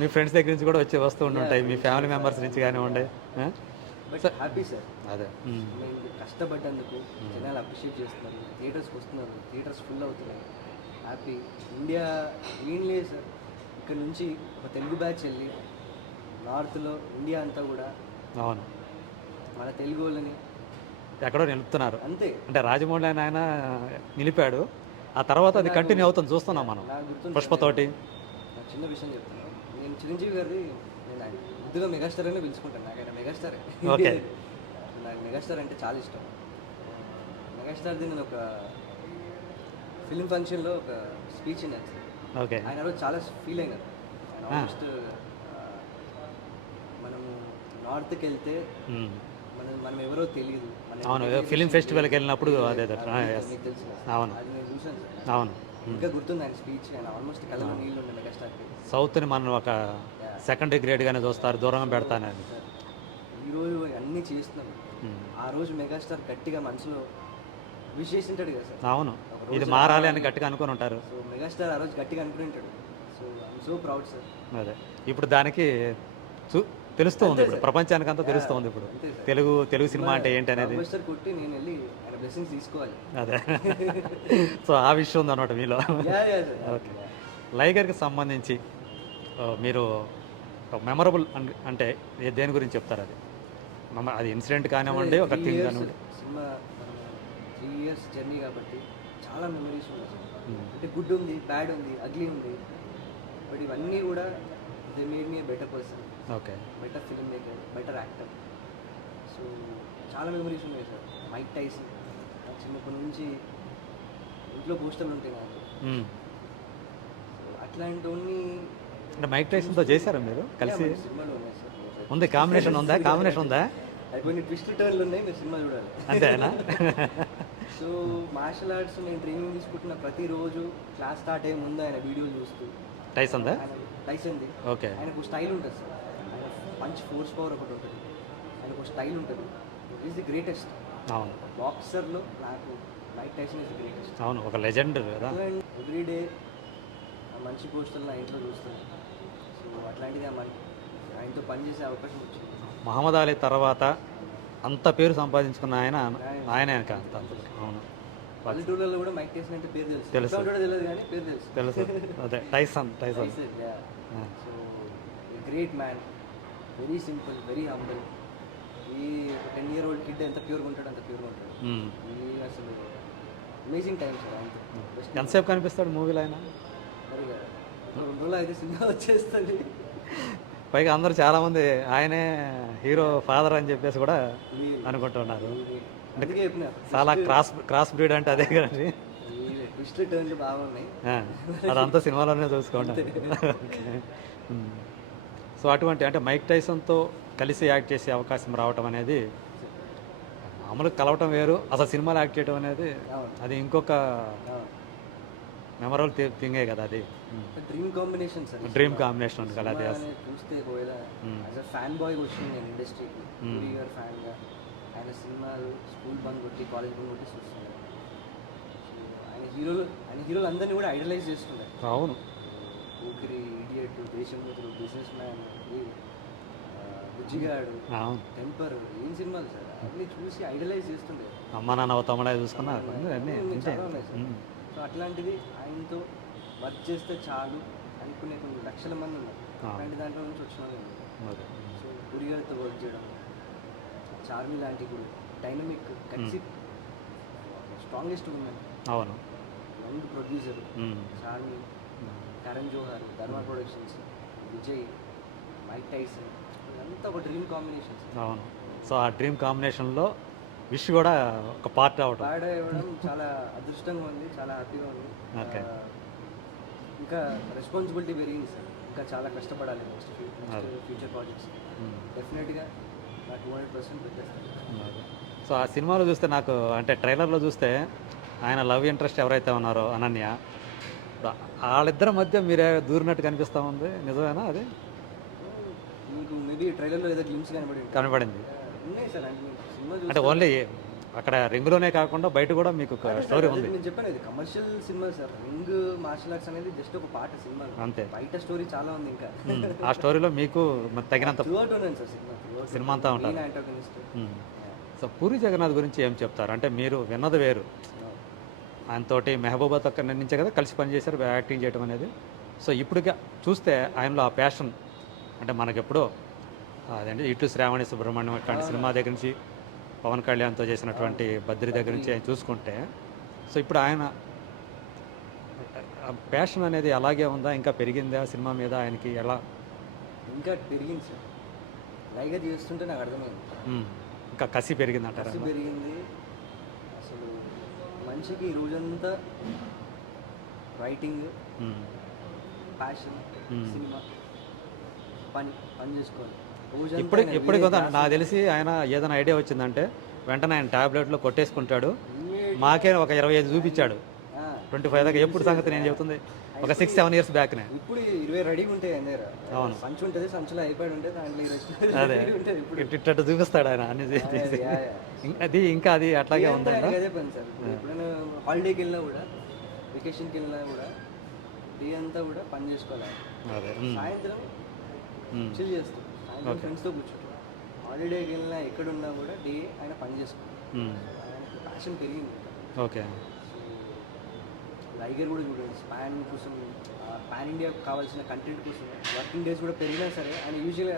మీ ఫ్రెండ్స్ దగ్గర నుంచి కూడా వస్తూ ఉంటుంటాయి, మీ ఫ్యామిలీ మెంబర్స్ నుంచి కానివ్వండి. But happy sir. అదే మేము కష్టపడ్డందుకు జనాలు అప్రిషియేట్ చేస్తున్నారు, థియేటర్స్కి వస్తున్నారు, థియేటర్స్ ఫుల్ అవుతున్నాయి. హ్యాపీ. ఇండియా ఏం లేదు సార్, ఇక్కడ నుంచి ఒక తెలుగు బ్యాచ్ వెళ్ళి నార్త్లో ఇండియా అంతా కూడా అవును మన తెలుగు వాళ్ళని ఎక్కడో నిలుపుతున్నారు. అంతే. అంటే రాజమౌళి ఆయన నిలిపాడు, ఆ తర్వాత అది కంటిన్యూ అవుతుంది చూస్తున్నాం మనం నాకు గుర్తుంది పుష్పతోటి. నాకు చిన్న విషయం చెప్తాను. నేను చిరంజీవి గారిది నేను ఆయన ముద్దుగా మెగాస్టార్ అనే పిలుచుకుంటాను. నాకు ఆయన మెగాస్టారే. ఓకే. నాకు మెగాస్టార్ అంటే చాలా ఇష్టం. మెగాస్టార్ది నేను ఒక ఫిల్మ్ ఫంక్షన్లో ఒక స్పీచ్ ఇన్నాను సార్. ఓకే. ఆయన రోజు చాలా ఫీల్ అయినారు. ఆయన ఆల్మోస్ట్ మనము నార్త్కి వెళ్తే మనం ఎవరో తెలియదు. అవును, ఫిలిం ఫెస్టివల్కి వెళ్ళినప్పుడు అదే మీకు తెలుసు. అవును అది నేను చూసాను సార్. అవును. ఇంకా గుర్తుంది ఆయన స్పీచ్. ఆయన ఆల్మోస్ట్ కళ్ళలో నీళ్ళు ఉండే మెగాస్టార్కి. సౌత్ని మనం ఒక సెకండరీ గ్రేడ్గానే చూస్తారు, దూరంగా పెడతానని. ఈరోజు అన్నీ చేస్తున్నాం. ఆ రోజు మెగాస్టార్ గట్టిగా మనసులో విష్ చేసి ఉంటాడు కదా సార్. అవును, ఇది మారాలి అని గట్టిగా అనుకుని ఉంటారు. సో మెగాస్టార్ ఆ రోజు గట్టిగా అనుకుని ఉంటాడు. So I'm so proud sir. అదే ఇప్పుడు దానికి తెలుస్తూ ఉంది, ఇప్పుడు ప్రపంచానికి అంతా తెలుస్తూ ఉంది ఇప్పుడు తెలుగు సినిమా అంటే ఏంటి అనేది. మెగాస్టార్ కొట్టి నేను వెళ్ళి ఆయన బ్లెస్సింగ్స్ తీసుకోవాలి. అదే. సో ఆ విషయం ఉంది అన్నమాట మీలో. ఓకే. లైగర్కి సంబంధించి మీరు మెమరబుల్ అంటే దేని గురించి చెప్తారు? అది ఇన్సిడెంట్ కానివ్వండి, ఒక థింగ్ కానివ్వండి. సినిమా 3 years జర్నీ కాబట్టి చాలా మెమరీస్ ఉన్నాయి సార్. అంటే గుడ్ ఉంది, బ్యాడ్ ఉంది, అగ్లీ ఉంది. బట్ ఇవన్నీ కూడా they made me A better person. Okay. Better film maker, better actor. So చాలా మెమరీస్ ఉన్నాయి సార్. మైక్ టైసన్ చిన్నప్పటి నుంచి ఇంట్లో పోస్టర్లు ఉంటాయి నాకు. సో అట్లాంటివన్నీ అంటే మైక్ టైసన్తో చేశారా మీరు కలిసి? సినిమాలో ఉన్నాయి సార్. ఉంది, కాంబినేషన్ ఉందా? అది కొన్ని ట్విస్ట్ టర్న్లు ఉన్నాయి, మీరు సినిమా చూడాలి. అంతేనా? సో మార్షల్ ఆర్ట్స్ నేను ట్రైనింగ్ తీసుకుంటున్న ప్రతిరోజు క్లాస్ స్టార్ట్ అయ్యే ముందు ఆయన వీడియోలు చూస్తూ. టైసన్దా? టైసన్ది. ఓకే. ఆయనకు స్టైల్ ఉంటుంది సార్. ఆయన పంచ్ ఫోర్స్ పవర్ ఒకటి ఉంటుంది, ఆయనకు స్టైల్ ఉంటుంది. Is the greatest. అవును. బాక్సర్లో నాకు Mike Tyson is the greatest. అవును, ఒక లెజెండ్ కదా. ఎవ్రీడే మంచి పోస్టర్లు నా ఇంట్లో చూస్తాను. సో అట్లాంటిది ఆయనతో పనిచేసే అవకాశం వచ్చింది. మహమ్మద్ అలీ తర్వాత అంత పేరు సంపాదించుకున్న ఆయనే అంత. అవును. పల్లెటూళ్ళలో కూడా మైక్ టైసన్ అంటే పేరు తెలుసు. తెలియదు కానీ పేరు తెలుసు. అదే Tyson. So great man, very simple, very humble. ఈ 10 year old కిడ్ ఎంత ప్యూర్గా ఉంటాడు అంత ప్యూర్గా ఉంటాడు. ఈ అసలు అమేజింగ్ టైం సార్. ఆయనతో ఎంతసేపు కనిపిస్తాడు మూవీలో ఆయన? మరి 2 రోజులు అయితే సినిమా వచ్చేస్తుంది. పైగా అందరూ చాలామంది ఆయనే హీరో ఫాదర్ అని చెప్పేసి కూడా ఈ- అనుకుంటున్నారు. ఈ- అందుకే చెప్పిన చాలా క్రాస్ బ్రీడ్ అంటే అదే కదండి. ట్విస్ట్ టర్న్లు బాగున్నాయి. ఆ, అదంతా సినిమాలోనే చూసుకోండి. ఓకే. సో అటువంటి అంటే మైక్ టైసన్తో కలిసి యాక్ట్ చేసే అవకాశం రావటం అనేది మామూలుగా కలవటం వేరు, అసలు సినిమాలో యాక్ట్ చేయడం అనేది అవును. అది ఇంకొక అవును. మెమరబుల్ థింగే కదా అది. Dream combination sir. Dream combination ఉంది కదా అది. చూస్తే ఒకవేళ యాజ్ అ ఫ్యాన్ బాయ్ వచ్చింది నేను ఇండస్ట్రీకి, పూరి గారు ఫ్యాన్గా. ఆయన సినిమాలు స్కూల్ బంక్ కొట్టి కాలేజ్ బంక్ కొట్టి చూస్తున్నాను. ఆయన హీరోలు అందరినీ కూడా ఐడలైజ్ చేస్తున్నారు. అవును. ఊపిరి, idiot, Desamuduru, business man, Bujjigadu, అవును. టెంపర్, ఏం సినిమాలు సార్ అన్నీ చూసి ఐడలైజ్ చేస్తుండే. అమ్మ నాన్న తమ్ముడే చూసుకున్నా అన్నీ అంతే. చాలా ఉన్నాయి సార్. సో అట్లాంటిది ఆయనతో వర్క్ చేస్తే చాలు అనుకునే కొన్ని లక్షల మంది ఉన్నారు. అలాంటి దాంట్లో నుంచి వచ్చిన వాళ్ళు ఉన్నారు. ఓకే. సో పూరి గారితో వర్క్ చేయడం, చార్మి లాంటి కూడా డైనమిక్ కన్సి స్ట్రాంగెస్ట్ ఉమెన్, అవును. యంగ్ ప్రొడ్యూసర్ మ్మ్. చార్మి, కరణ్ జోహార్, ధర్మా ప్రొడక్షన్స్, విజయ్, మైక్ టైసన్, ఇదంతా ఒక డ్రీమ్ కాంబినేషన్స్. అవును. సో ఆ డ్రీమ్ కాంబినేషన్లో విష్ కూడా ఒక పార్ట్ అవటం. పాడ ఇవ్వడం చాలా అదృష్టంగా ఉంది, చాలా హ్యాపీగా ఉంది. ఓకే. ఇంకా రెస్పాన్సిబిలిటీ పెరిగింది సార్. ఇంకా చాలా కష్టపడాలి నెక్స్ట్ అదే. Future projects. డెఫినెట్గా నా 200% పెట్టేస్తాను. ఓకే. సో ఆ సినిమాలో చూస్తే నాకు అంటే ట్రైలర్లో చూస్తే ఆయన లవ్ ఇంట్రెస్ట్ ఎవరైతే ఉన్నారో అనన్య, ఇప్పుడు వాళ్ళిద్దరి మధ్య మీరే దూరినట్టు కనిపిస్తూ ఉంది, నిజమేనా అది? మీకు మేబీ ట్రైలర్లో ఏదో గ్లిమ్స్ కనబడి ఉంటుంది. కనబడింది. ఉన్నాయి సార్. అంటే మీకు సినిమా అంటే చూస్తే ఓన్లీ అక్కడ రింగులోనే కాకుండా బయట కూడా మీకు ఒక స్టోరీ అదే ఉంది. నేను చెప్పాను, ఇది commercial cinema sir. Ring martial arts అనేది జస్ట్ ఒక పాట సినిమా, అంతే. బయట స్టోరీ చాలా ఉంది ఇంకా. ఆ స్టోరీలో మీకు తగినంత త్రూఅవుట్ ఉన్నాను సార్ సినిమా. సినిమా అంతా ఉంటుంది. Main antagonist. So Puri Jagannadh గురించి ఏం చెప్తారు? అంటే మీరు విన్నది వేరు, ఆయనతోటి మెహబూబాతో నుంచే కదా కలిసి పనిచేశారు యాక్టింగ్ చేయడం అనేది. సో ఇప్పుడుగా చూస్తే ఆయనలో ఆ ప్యాషన్ అంటే మనకెప్పుడో అదండి ఇటు శ్రావణి సుబ్రహ్మణ్యం ఇట్లాంటి సినిమా దగ్గర నుంచి పవన్ కళ్యాణ్తో చేసినటువంటి బద్రి దగ్గర నుంచి ఆయన చూసుకుంటే, సో ఇప్పుడు ఆయన ప్యాషన్ అనేది అలాగే ఉందా, ఇంకా పెరిగిందా సినిమా మీద ఆయనకి ఎలా? ఇంకా పెరిగింది సార్. లైగా చేస్తుంటే నాకు అర్థమైంది. ఇంకా కసి పెరిగిందంటారా? కసి పెరిగింది. అసలు మనిషికి ఈ రోజంతా రైటింగ్, ప్యాషన్, సినిమా, పని చేసుకోవాలి. రోజంతా ఇప్పుడు కదా నాకు తెలిసి ఆయన ఏదైనా ఐడియా వచ్చిందంటే వెంటనే ఆయన ట్యాబ్లెట్లో కొట్టేసుకుంటాడు. మాకే ఒక 25 చూపించాడు, 25 దాకా. ఎప్పుడు సంగతి నేను చెబుతుంది ఒక 6-7 ఇయర్స్ బ్యాక్నే. ఇప్పుడు 20 రెడీగా ఉంటాయి ఆయన దగ్గర. అవును. సంచి ఉంటుంది, సంచులో అయిపోయి ఉంటే దాంట్లో ఈ రెస్ట్ అదే ఉంటుంది. ఇప్పుడు ఇట్ట చూపిస్తాడు ఆయన అన్ని చేసి. అది ఇంకా అది అట్లాగే ఉందండి. అదే పని సార్. ఇప్పుడు ఎప్పుడైనా హాలిడేకి వెళ్ళినా కూడా, వెకేషన్కి వెళ్ళినా కూడా డే అంతా కూడా పని చేసుకోవాలి. అదే. సాయంత్రం చిల్ చేస్తాం, సాయంత్రం ఫ్రెండ్స్తో కూర్చుంటాం. హాలిడేకి వెళ్ళినా ఎక్కడున్నా కూడా డే ఆయన పని చేసుకోవాలి. ఆయనకి ప్యాషన్ పెరిగింది. ఓకే. లైగర్ కూడా చూడండి, స్పాన్ కోసం, పాన్ ఇండియాకు కావాల్సిన కంటెంట్ కోసం వర్కింగ్ డేస్ కూడా పెరిగినా సరే ఆయన యూజువల్గా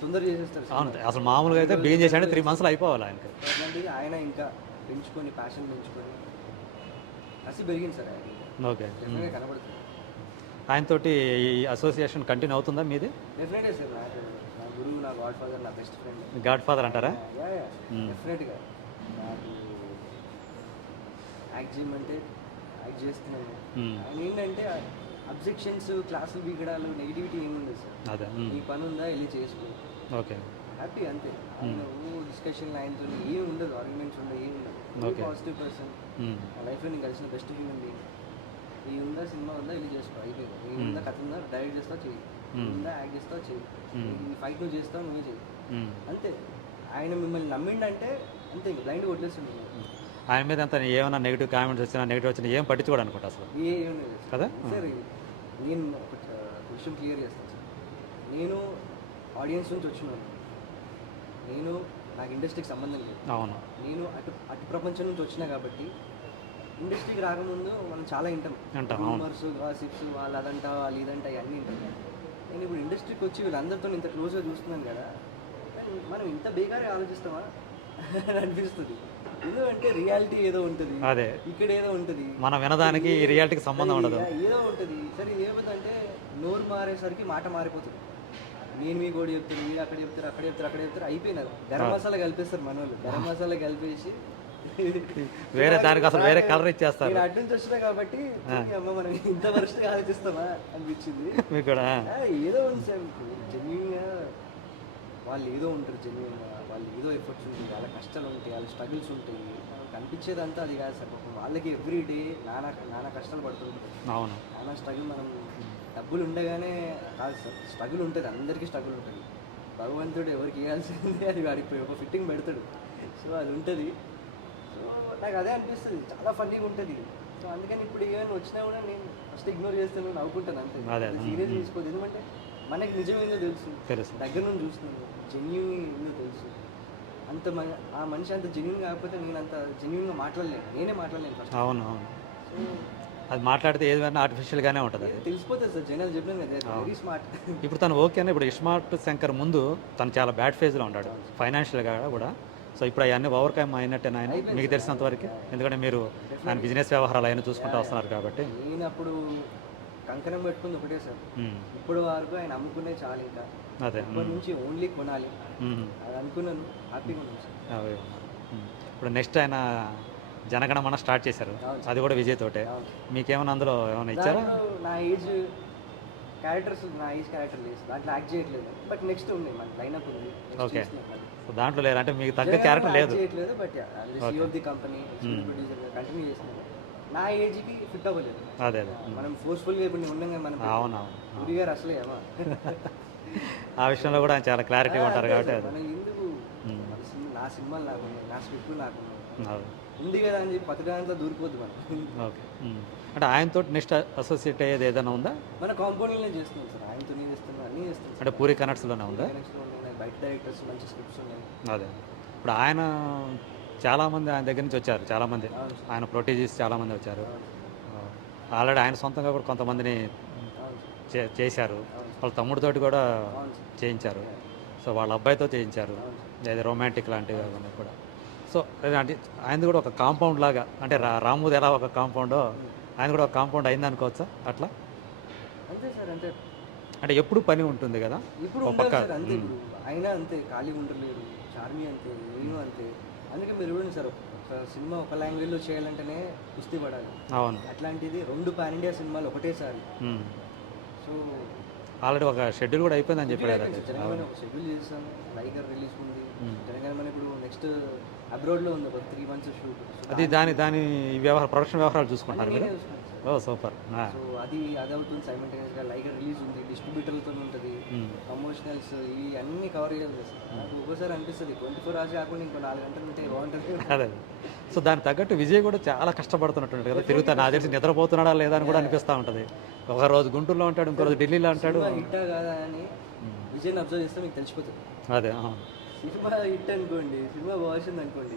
తొందర చేసేస్తారు. అవును. అసలు మామూలుగా అయితే బిగిన్ చేశాడు 3 monthsలో అయిపోవాలి ఆయనకి. అట్లాంటిది ఆయన ఇంకా పెంచుకొని, ప్యాషన్ పెంచుకొని కసి పెరిగింది సార్ ఆయన. ఓకే. డెఫినెట్గా కనబడుతుంది. ఆయనతోటి ఈ అసోసియేషన్ కంటిన్యూ అవుతుందా మీది? డెఫినెట్గా సార్. నా గురువు, నా గాడ్ ఫాదర్, నా బెస్ట్ ఫ్రెండ్. గాడ్ ఫాదర్ అంటారా? డెఫినెట్గా నాకు యాక్ట్ చేయమంటే యాక్ట్ చేస్తున్నాను. ఆయన ఏంటంటే అబ్జెక్షన్స్, క్లాసులు బీగడాలు, నెగిటివిటీ ఏముండదు సార్. అదే. నీ పని ఉందా వెళ్ళి చేసుకో, ఓకే. హ్యాపీ అంతే. ఆయన డిస్కషన్ ఆయనతో ఏం ఉండదు, ఆర్గ్యుమెంట్స్ ఉండదు, ఏం ఉండదు. Positive person. నా లైఫ్లో నేను కలిసిన బెస్ట్ హ్యూమన్ బీయింగ్. ఈ ఉందా, సినిమా ఉందా వెళ్ళి చేసుకో, అయిపోయింది. ఈ ఉందా, కథ ఉందా, డైరెక్ట్ చేస్తావు చెయ్యి, ఉందా యాక్ట్ చేస్తావు చెయ్యి, ఈ ఫైట్ నువ్వు చేస్తావు నువ్వే చెయ్యి, అంతే. ఆయన మిమ్మల్ని నమ్మిండంటే అంతే, బ్లైండ్ కొట్టేస్తుంది. ఆయన మీద అంత ఏమైనా నెగిటివ్ కామెంట్స్ వచ్చినా, నెగిటివ్ వచ్చినా ఏం పట్టించుకోడు అనుకుంటా అసలు ఏం లేదు కదా. సార్ నేను ఒక విషయం క్లియర్ చేస్తాను సార్. నేను ఆడియన్స్ నుంచి వచ్చినాను. నాకు ఇండస్ట్రీకి సంబంధం లేదు. అవును. నేను అటు ప్రపంచం నుంచి వచ్చినా కాబట్టి ఇండస్ట్రీకి రాకముందు మనం చాలా వింటాం, రూమర్స్, గాసిప్స్, వాళ్ళు అదంట వాళ్ళు ఇదంట ఇవన్నీ వింటాం. నేను ఇప్పుడు ఇండస్ట్రీకి వచ్చి వీళ్ళందరితో ఇంత క్లోజ్గా చూస్తున్నాను కదా, మనం ఇంత బేకారే ఆలోచిస్తామా అని అనిపిస్తుంది. ఎందుకంటే రియాలిటీ ఏదో ఉంటుంది, అదే ఇక్కడ ఏదో ఉంటుంది, మనం వినదానికి ఈ రియాలిటీకి సంబంధం ఉండదు. ఏదో ఉంటుంది. సరే ఏమవుతుందంటే నోరు మారేసరికి మాట మారిపోతుంది. నేను మీకు కూడా చెప్తాను, మీరు అక్కడ చెప్తారు, అక్కడ చెప్తారు, అయిపోయినారు. గరం మసాలా కలిపేస్తారు మన వాళ్ళు. గరం మసాలా కలిపేసి వేరే దానికి అసలు వేరే కలర్ ఇచ్చేస్తారు. నేను అటు నుంచి వచ్చినా కాబట్టి అమ్మ మనం ఇంత వరస్ట్గా ఆలోచిస్తామా అనిపించింది. మీకు కూడా ఏదో ఉంది సార్, జెన్యున్గా వాళ్ళు ఏదో ఉంటారు, జెన్యున్గా వాళ్ళు ఏదో ఎఫర్ట్స్ ఉంటాయి, వాళ్ళ కష్టాలు ఉంటాయి, వాళ్ళ స్ట్రగుల్స్ ఉంటాయి. మనకు కనిపించేదంతా అది కాదు సార్. పాపం వాళ్ళకి ఎవ్రీ డే నానా కష్టాలు పడుతుంటారు. అవును, నానా స్ట్రగుల్. మనం డబ్బులు ఉండగానే కాదు సార్, స్ట్రగుల్ ఉంటుంది, అందరికీ స్ట్రగుల్ ఉంటుంది. భగవంతుడు ఎవరికి వేయాల్సిందే అది వాడిపోయి ఒక ఫిట్టింగ్ పెడతాడు. సో అది ఉంటుంది. సో నాకు అదే అనిపిస్తుంది, చాలా ఫన్నీగా ఉంటుంది. సో అందుకని ఇప్పుడు ఏమైనా వచ్చినా కూడా నేను ఫస్ట్ ఇగ్నోర్ చేస్తాను, నవ్వుకుంటాను అంతే. అదే. సీరియస్ తీసుకోదు, ఎందుకంటే మనకి నిజం ఏందో తెలుసు, తెలుసు. దగ్గర నుంచి చూస్తున్నాను, జెన్యున్ ఏందో తెలుసు. అంత ఆ మనిషి అంత జెన్యున్ కాకపోతే నేను అంత జెన్యున్గా మాట్లాడలేను, నేనే మాట్లాడలేను ఫస్ట్. అవును అవును. సో అది మాట్లాడితే ఏదైనా ఆర్టిఫిషియల్గానే ఉంటుంది అది. తెలిసిపోతుంది సార్, జనాలు చెప్పినాను కదా, వెరీ స్మార్ట్. ఇప్పుడు తను ఓకేనా? ఇప్పుడు ఇస్మార్ట్ శంకర్ ముందు తను చాలా బ్యాడ్ ఫేజ్లో ఉన్నాడు ఫైనాన్షియల్గా కూడా. సో ఇప్పుడు అవన్నీ ఓవర్కమ్ అయినట్టేనా ఆయన మీకు తెలిసినంత వరకు? ఎందుకంటే మీరు ఆయన బిజినెస్ వ్యవహారాలు అయినా చూసుకుంటూ వస్తున్నారు కాబట్టి. నేను అప్పుడు కంకణం పెట్టుకుంది ఒకటే సార్, ఇప్పుడు వరకు ఆయన అమ్ముకునే చాలు, ఇంకా అదే ఇప్పటి నుంచి ఓన్లీ కొనాలి అది అనుకున్నాను. హ్యాపీగా ఉన్నాను సార్. అవే. ఇప్పుడు నెక్స్ట్ ఆయన జనగణమన స్టార్ట్ చేశారు, అది కూడా విజయ్ తోటే. మీకేమైనా అందులో ఏమైనా ఇచ్చారా? దాంట్లో నా ఏజ్ క్యారెక్టర్స్, నా ఏజ్ క్యారెక్టర్ లేదు దాంట్లో, యాక్ట్ చేయట్లేదు. బట్ నెక్స్ట్ ఉంది, మన లైనప్ ఉంది. ఓకే. సో దాంట్లో లేదు అంటే మీకు తగ్గ క్యారెక్టర్ లేదు. చేయట్లేదు, but CEO of the company, producer continue చేస్తున్నాను. నా ఏజ్కి ఫిట్ అవ్వలేదు. అదే అదే. మనం ఫోర్స్ఫుల్గా ఇప్పుడు నేను ఉన్నాం, మనం అవునవును. గురి గారు అసలే ఏమా ఆ విషయంలో కూడా ఆయన చాలా క్లారిటీగా ఉంటారు కాబట్టి అది. మనం ఎందుకు నా సినిమాలు నాకున్నాయి, నా స్క్రిప్ట్ నాకున్నాయి, అవును. ఉంది కదా అని చెప్పి పత్రిక దాంట్లో దూరిపోద్దు మనం. ఓకే. అంటే ఆయనతో నెక్స్ట్ అసోసియేట్ అయ్యేది ఏదైనా ఉందా? మన కాంపౌండ్లోనే చేస్తున్నాం సార్, ఆయనతోనే చేస్తున్నాం, అన్నీ చేస్తున్నాం. అంటే పూరి కనెక్ట్స్లోనే ఉందా? నెక్స్ట్ ఉన్నాయి, బయట డైరెక్టర్స్ మంచి స్క్రిప్ట్స్ ఉన్నాయి. అదే. ఇప్పుడు ఆయన చాలామంది ఆయన దగ్గర నుంచి వచ్చారు, చాలామంది అవును సార్. ఆయన ప్రొటీజీస్ చాలామంది వచ్చారు. అవును సార్. ఆల్రెడీ ఆయన సొంతంగా కూడా కొంతమందిని అవును సార్. చేశారు. అవును వాళ్ళ తమ్ముడితోటి కూడా అవును సార్. చేయించారు. సో వాళ్ళ అబ్బాయితో చేయించారు. అవును సార్. ఏదో రొమాంటిక్ లాంటివి అవన్నీ కూడా. సో అంటే ఆయనది కూడా ఒక కాంపౌండ్ లాగా, అంటే రాముది ఎలా ఒక కాంపౌండో ఆయన కూడా ఒక కాంపౌండ్ అయింది అనుకోవచ్చా అట్లా? అంతే సార్, అంటే అంటే ఎప్పుడు పని ఉంటుంది కదా ఇప్పుడు ఒక ఉండదు పక్క. సార్, అంతే. ఇప్పుడు అయినా అంతే, ఖాళీ ఉండలేరు. చార్మీ అంతే, నేను అంతే. అందుకే మీరు చూడండి సార్, ఒక సినిమా ఒక లాంగ్వేజ్లో చేయాలంటేనే కుస్తీ పడాలి. అవును. అట్లాంటిది 2 పాన్ ఇండియా సినిమాలు ఒకటేసారి. సో ఆల్రెడీ ఒక షెడ్యూల్ కూడా అయిపోయిందని చెప్పాడు కదా. జనగణమన ఒక షెడ్యూల్ చేస్తాను, లైగర్ రిలీజ్ ఉంది. జనగణమన ఇప్పుడు నెక్స్ట్ అబ్రాడ్లో ఉంది, ఒక 3 months షూట్. అది దాని ప్రొడక్షన్ వ్యవహారాలు చూసుకుంటారు మీరు? ఓ సూపర్. సో అది అవుతుంది సైమల్టేనియస్గా. లైగర్ రిలీజ్ ఉంది, డిస్ట్రిబ్యూటర్లతో ఉంటుంది, ప్రమోషనల్స్, ఇవి అన్ని కవర్ చేయాలి సార్. నాకు ఒక్కోసారి అనిపిస్తుంది 24 hours కాకుండా ఇంకో 4 గంటలు ఉంటే బాగుంటుంది. అదే. సో దానికి తగ్గట్టు విజయ్ కూడా చాలా కష్టపడుతున్నట్టు కదా, తిరుగుతా నాకు తెలిసి నిద్రపోతున్నాడా లేదా అని కూడా అనిపిస్తూ ఉంటుంది. ఒక రోజు గుంటూరులో ఉంటాడు, ఇంకో రోజు ఢిల్లీలో ఉంటాడు. హిట్టా కాదా అని విజయ్ని అబ్జర్వ్ చేస్తే మీకు తెలిసిపోతుంది. అదే. సినిమా హిట్ అనుకోండి, సినిమా బాగుంది అనుకోండి,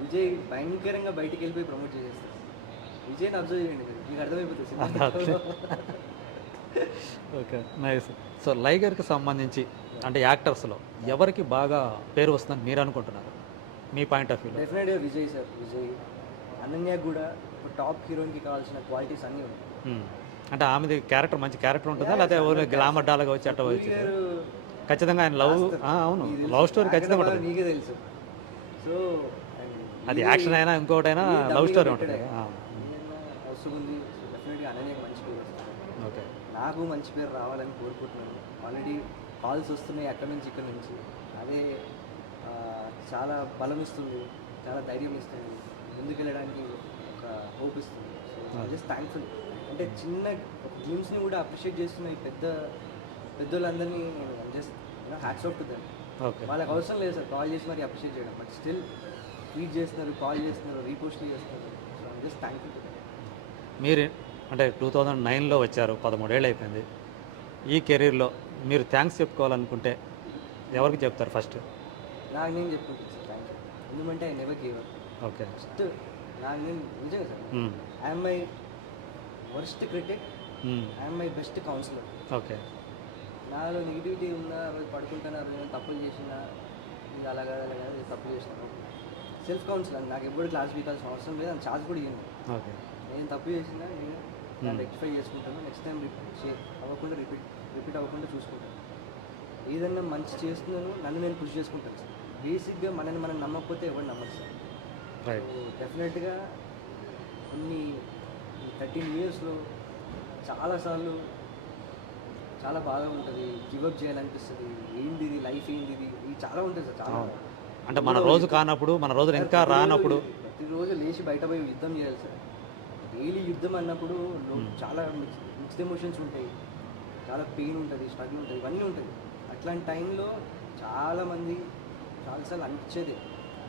విజయ్ భయంకరంగా బయటికి వెళ్ళిపోయి ప్రమోట్ చేసేస్తారు. విజయ్ని అబ్జర్వ్ చేయండి మీరు, మీకు అర్థమైపోతుంది సినిమా. Okay, nice. సో లైగర్కి సంబంధించి అంటే యాక్టర్స్లో ఎవరికి బాగా పేరు వస్తుందని మీరు అనుకుంటున్నారు మీ పాయింట్ ఆఫ్ వ్యూలో? డెఫినెట్గా విజయ్ సార్. విజయ్, అనన్య కూడా ఒక టాప్ హీరోయిన్కి కావాల్సిన క్వాలిటీస్ అన్నీ ఉన్నాయి. అంటే ఆమెది క్యారెక్టర్ మంచి క్యారెక్టర్ ఉంటుందా, లేకపోతే ఓన్లీ గ్లామర్ డాల్గా వచ్చి అట్ట వచ్చి? ఖచ్చితంగా ఆయన లవ్, అవును, లవ్ స్టోరీ ఖచ్చితంగా ఉంటుంది. నీకే తెలుసు. సో అది యాక్షన్ అయినా ఇంకోటైనా లవ్ స్టోరీ ఉంటుంది. అవసరం ఉంది. డెఫినెట్గా అనన్యకి మంచి పేరు వస్తుంది. ఓకే. నాకు మంచి పేరు రావాలని కోరుకుంటున్నాను. ఆల్రెడీ కాల్స్ వస్తున్నాయి అక్కడి నుంచి ఇక్కడ నుంచి. అదే చాలా బలం ఇస్తుంది, చాలా ధైర్యం ఇస్తుంది, ముందుకు వెళ్ళడానికి ఒక హోప్ ఇస్తుంది. So just thankful. అంటే చిన్న డ్రీమ్స్ని కూడా అప్రిషియేట్ చేస్తున్న ఈ పెద్దోళ్ళందరినీ నేను just hats off to them. Okay. వాళ్ళకి అవసరం లేదు సార్ కాల్ చేసి మరి అప్రిషియేట్ చేయడం, బట్ స్టిల్ ట్వీట్ చేస్తున్నారు, కాల్ చేస్తున్నారు, రీపోస్ట్లు చేస్తున్నారు. So I'm just thankful to them. మీరు అంటే 2009లో వచ్చారు, 13 ఏళ్ళు అయిపోయింది. ఈ కెరీర్లో మీరు థ్యాంక్స్ చెప్పుకోవాలనుకుంటే ఎవరికి చెప్తారు ఫస్ట్? నాకు నేను చెప్పుకుంటాను సార్ థ్యాంక్ యూ. ఎందుకంటే I never give up. Okay. First నాకు నేను నిజంగా sir, I'm my worst critic, I'm my best counsellor. Okay. నాలో నెగిటివిటీ ఉందా, ఆ రోజు పడుకుంటాను, ఆ రోజు నేను తప్పులు చేసినా, ఇది అలాగా తప్పులు చేసినాను, సెల్ఫ్ కౌన్సిలర్. నాకు ఎప్పుడు క్లాస్ బీకాల్సిన అవసరం లేదు, అని ఛార్జ్ కూడా ఇవ్వండి. ఓకే. నేను తప్పు చేసినా నేను రెక్టిఫై చేసుకుంటాను, నెక్స్ట్ టైం అవ్వకుండా రిపీట్ అవ్వకుండా చూసుకుంటాను. ఏదన్నా మంచి చేస్తున్నాను నన్ను నేను కృషి చేసుకుంటాను సార్. బేసిక్గా మనల్ని మనం నమ్మకపోతే ఎవరు నమ్మరు సార్. రైట్. డెఫినెట్గా కొన్ని 13 ఇయర్స్లో చాలాసార్లు చాలా బాగా ఉంటుంది, గివప్ చేయాలనిపిస్తుంది, ఏంది ఇది లైఫ్, ఏంది ఇది చాలా ఉంటుంది సార్. చాలా అంటే మన రోజు కానప్పుడు, మన రోజులు ఇంకా రానప్పుడు ప్రతిరోజు లేచి బయట పోయి యుద్ధం చేయాలి సార్. డైలీ యుద్ధం అన్నప్పుడు చాలా మిక్స్డ్ ఎమోషన్స్ ఉంటాయి, చాలా పెయిన్ ఉంటుంది, స్ట్రగుల్ ఉంటుంది, ఇవన్నీ ఉంటుంది. అట్లాంటి టైంలో చాలామంది చాలాసార్లు అనిపించేది.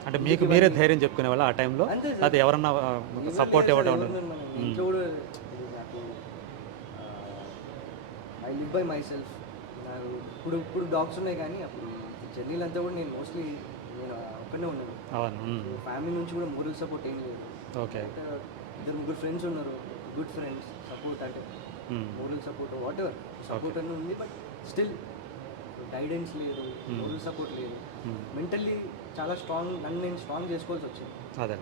అంటే మీకు మీరే ధైర్యం చెప్పుకునే వాళ్ళ ఆ టైంలో, అంతే సార్. అది ఎవరన్నా సపోర్ట్ ఇవ్వడం ఇంట్లో కూడా నాకు I live by my self. నాకు ఇప్పుడు డాగ్స్ ఉన్నాయి, కానీ అప్పుడు జర్నీలు అంతా కూడా నేను మోస్ట్లీ నేను ఒక్కనే ఉన్నాను. అవును. ఫ్యామిలీ నుంచి కూడా మోరల్ సపోర్ట్ ఏం లేదు. ఓకే. ఇద్దరు ముగ్గురు ఫ్రెండ్స్ ఉన్నారు, గుడ్ ఫ్రెండ్స్, సపోర్ట్ అంటే moral support what ever support అని ఉంది, బట్ స్టిల్ గైడెన్స్ లేదు, మోరల్ సపోర్ట్ లేదు. మెంటల్లీ చాలా స్ట్రాంగ్, నన్ను నేను స్ట్రాంగ్ చేసుకోవాల్సి వచ్చింది. అదే.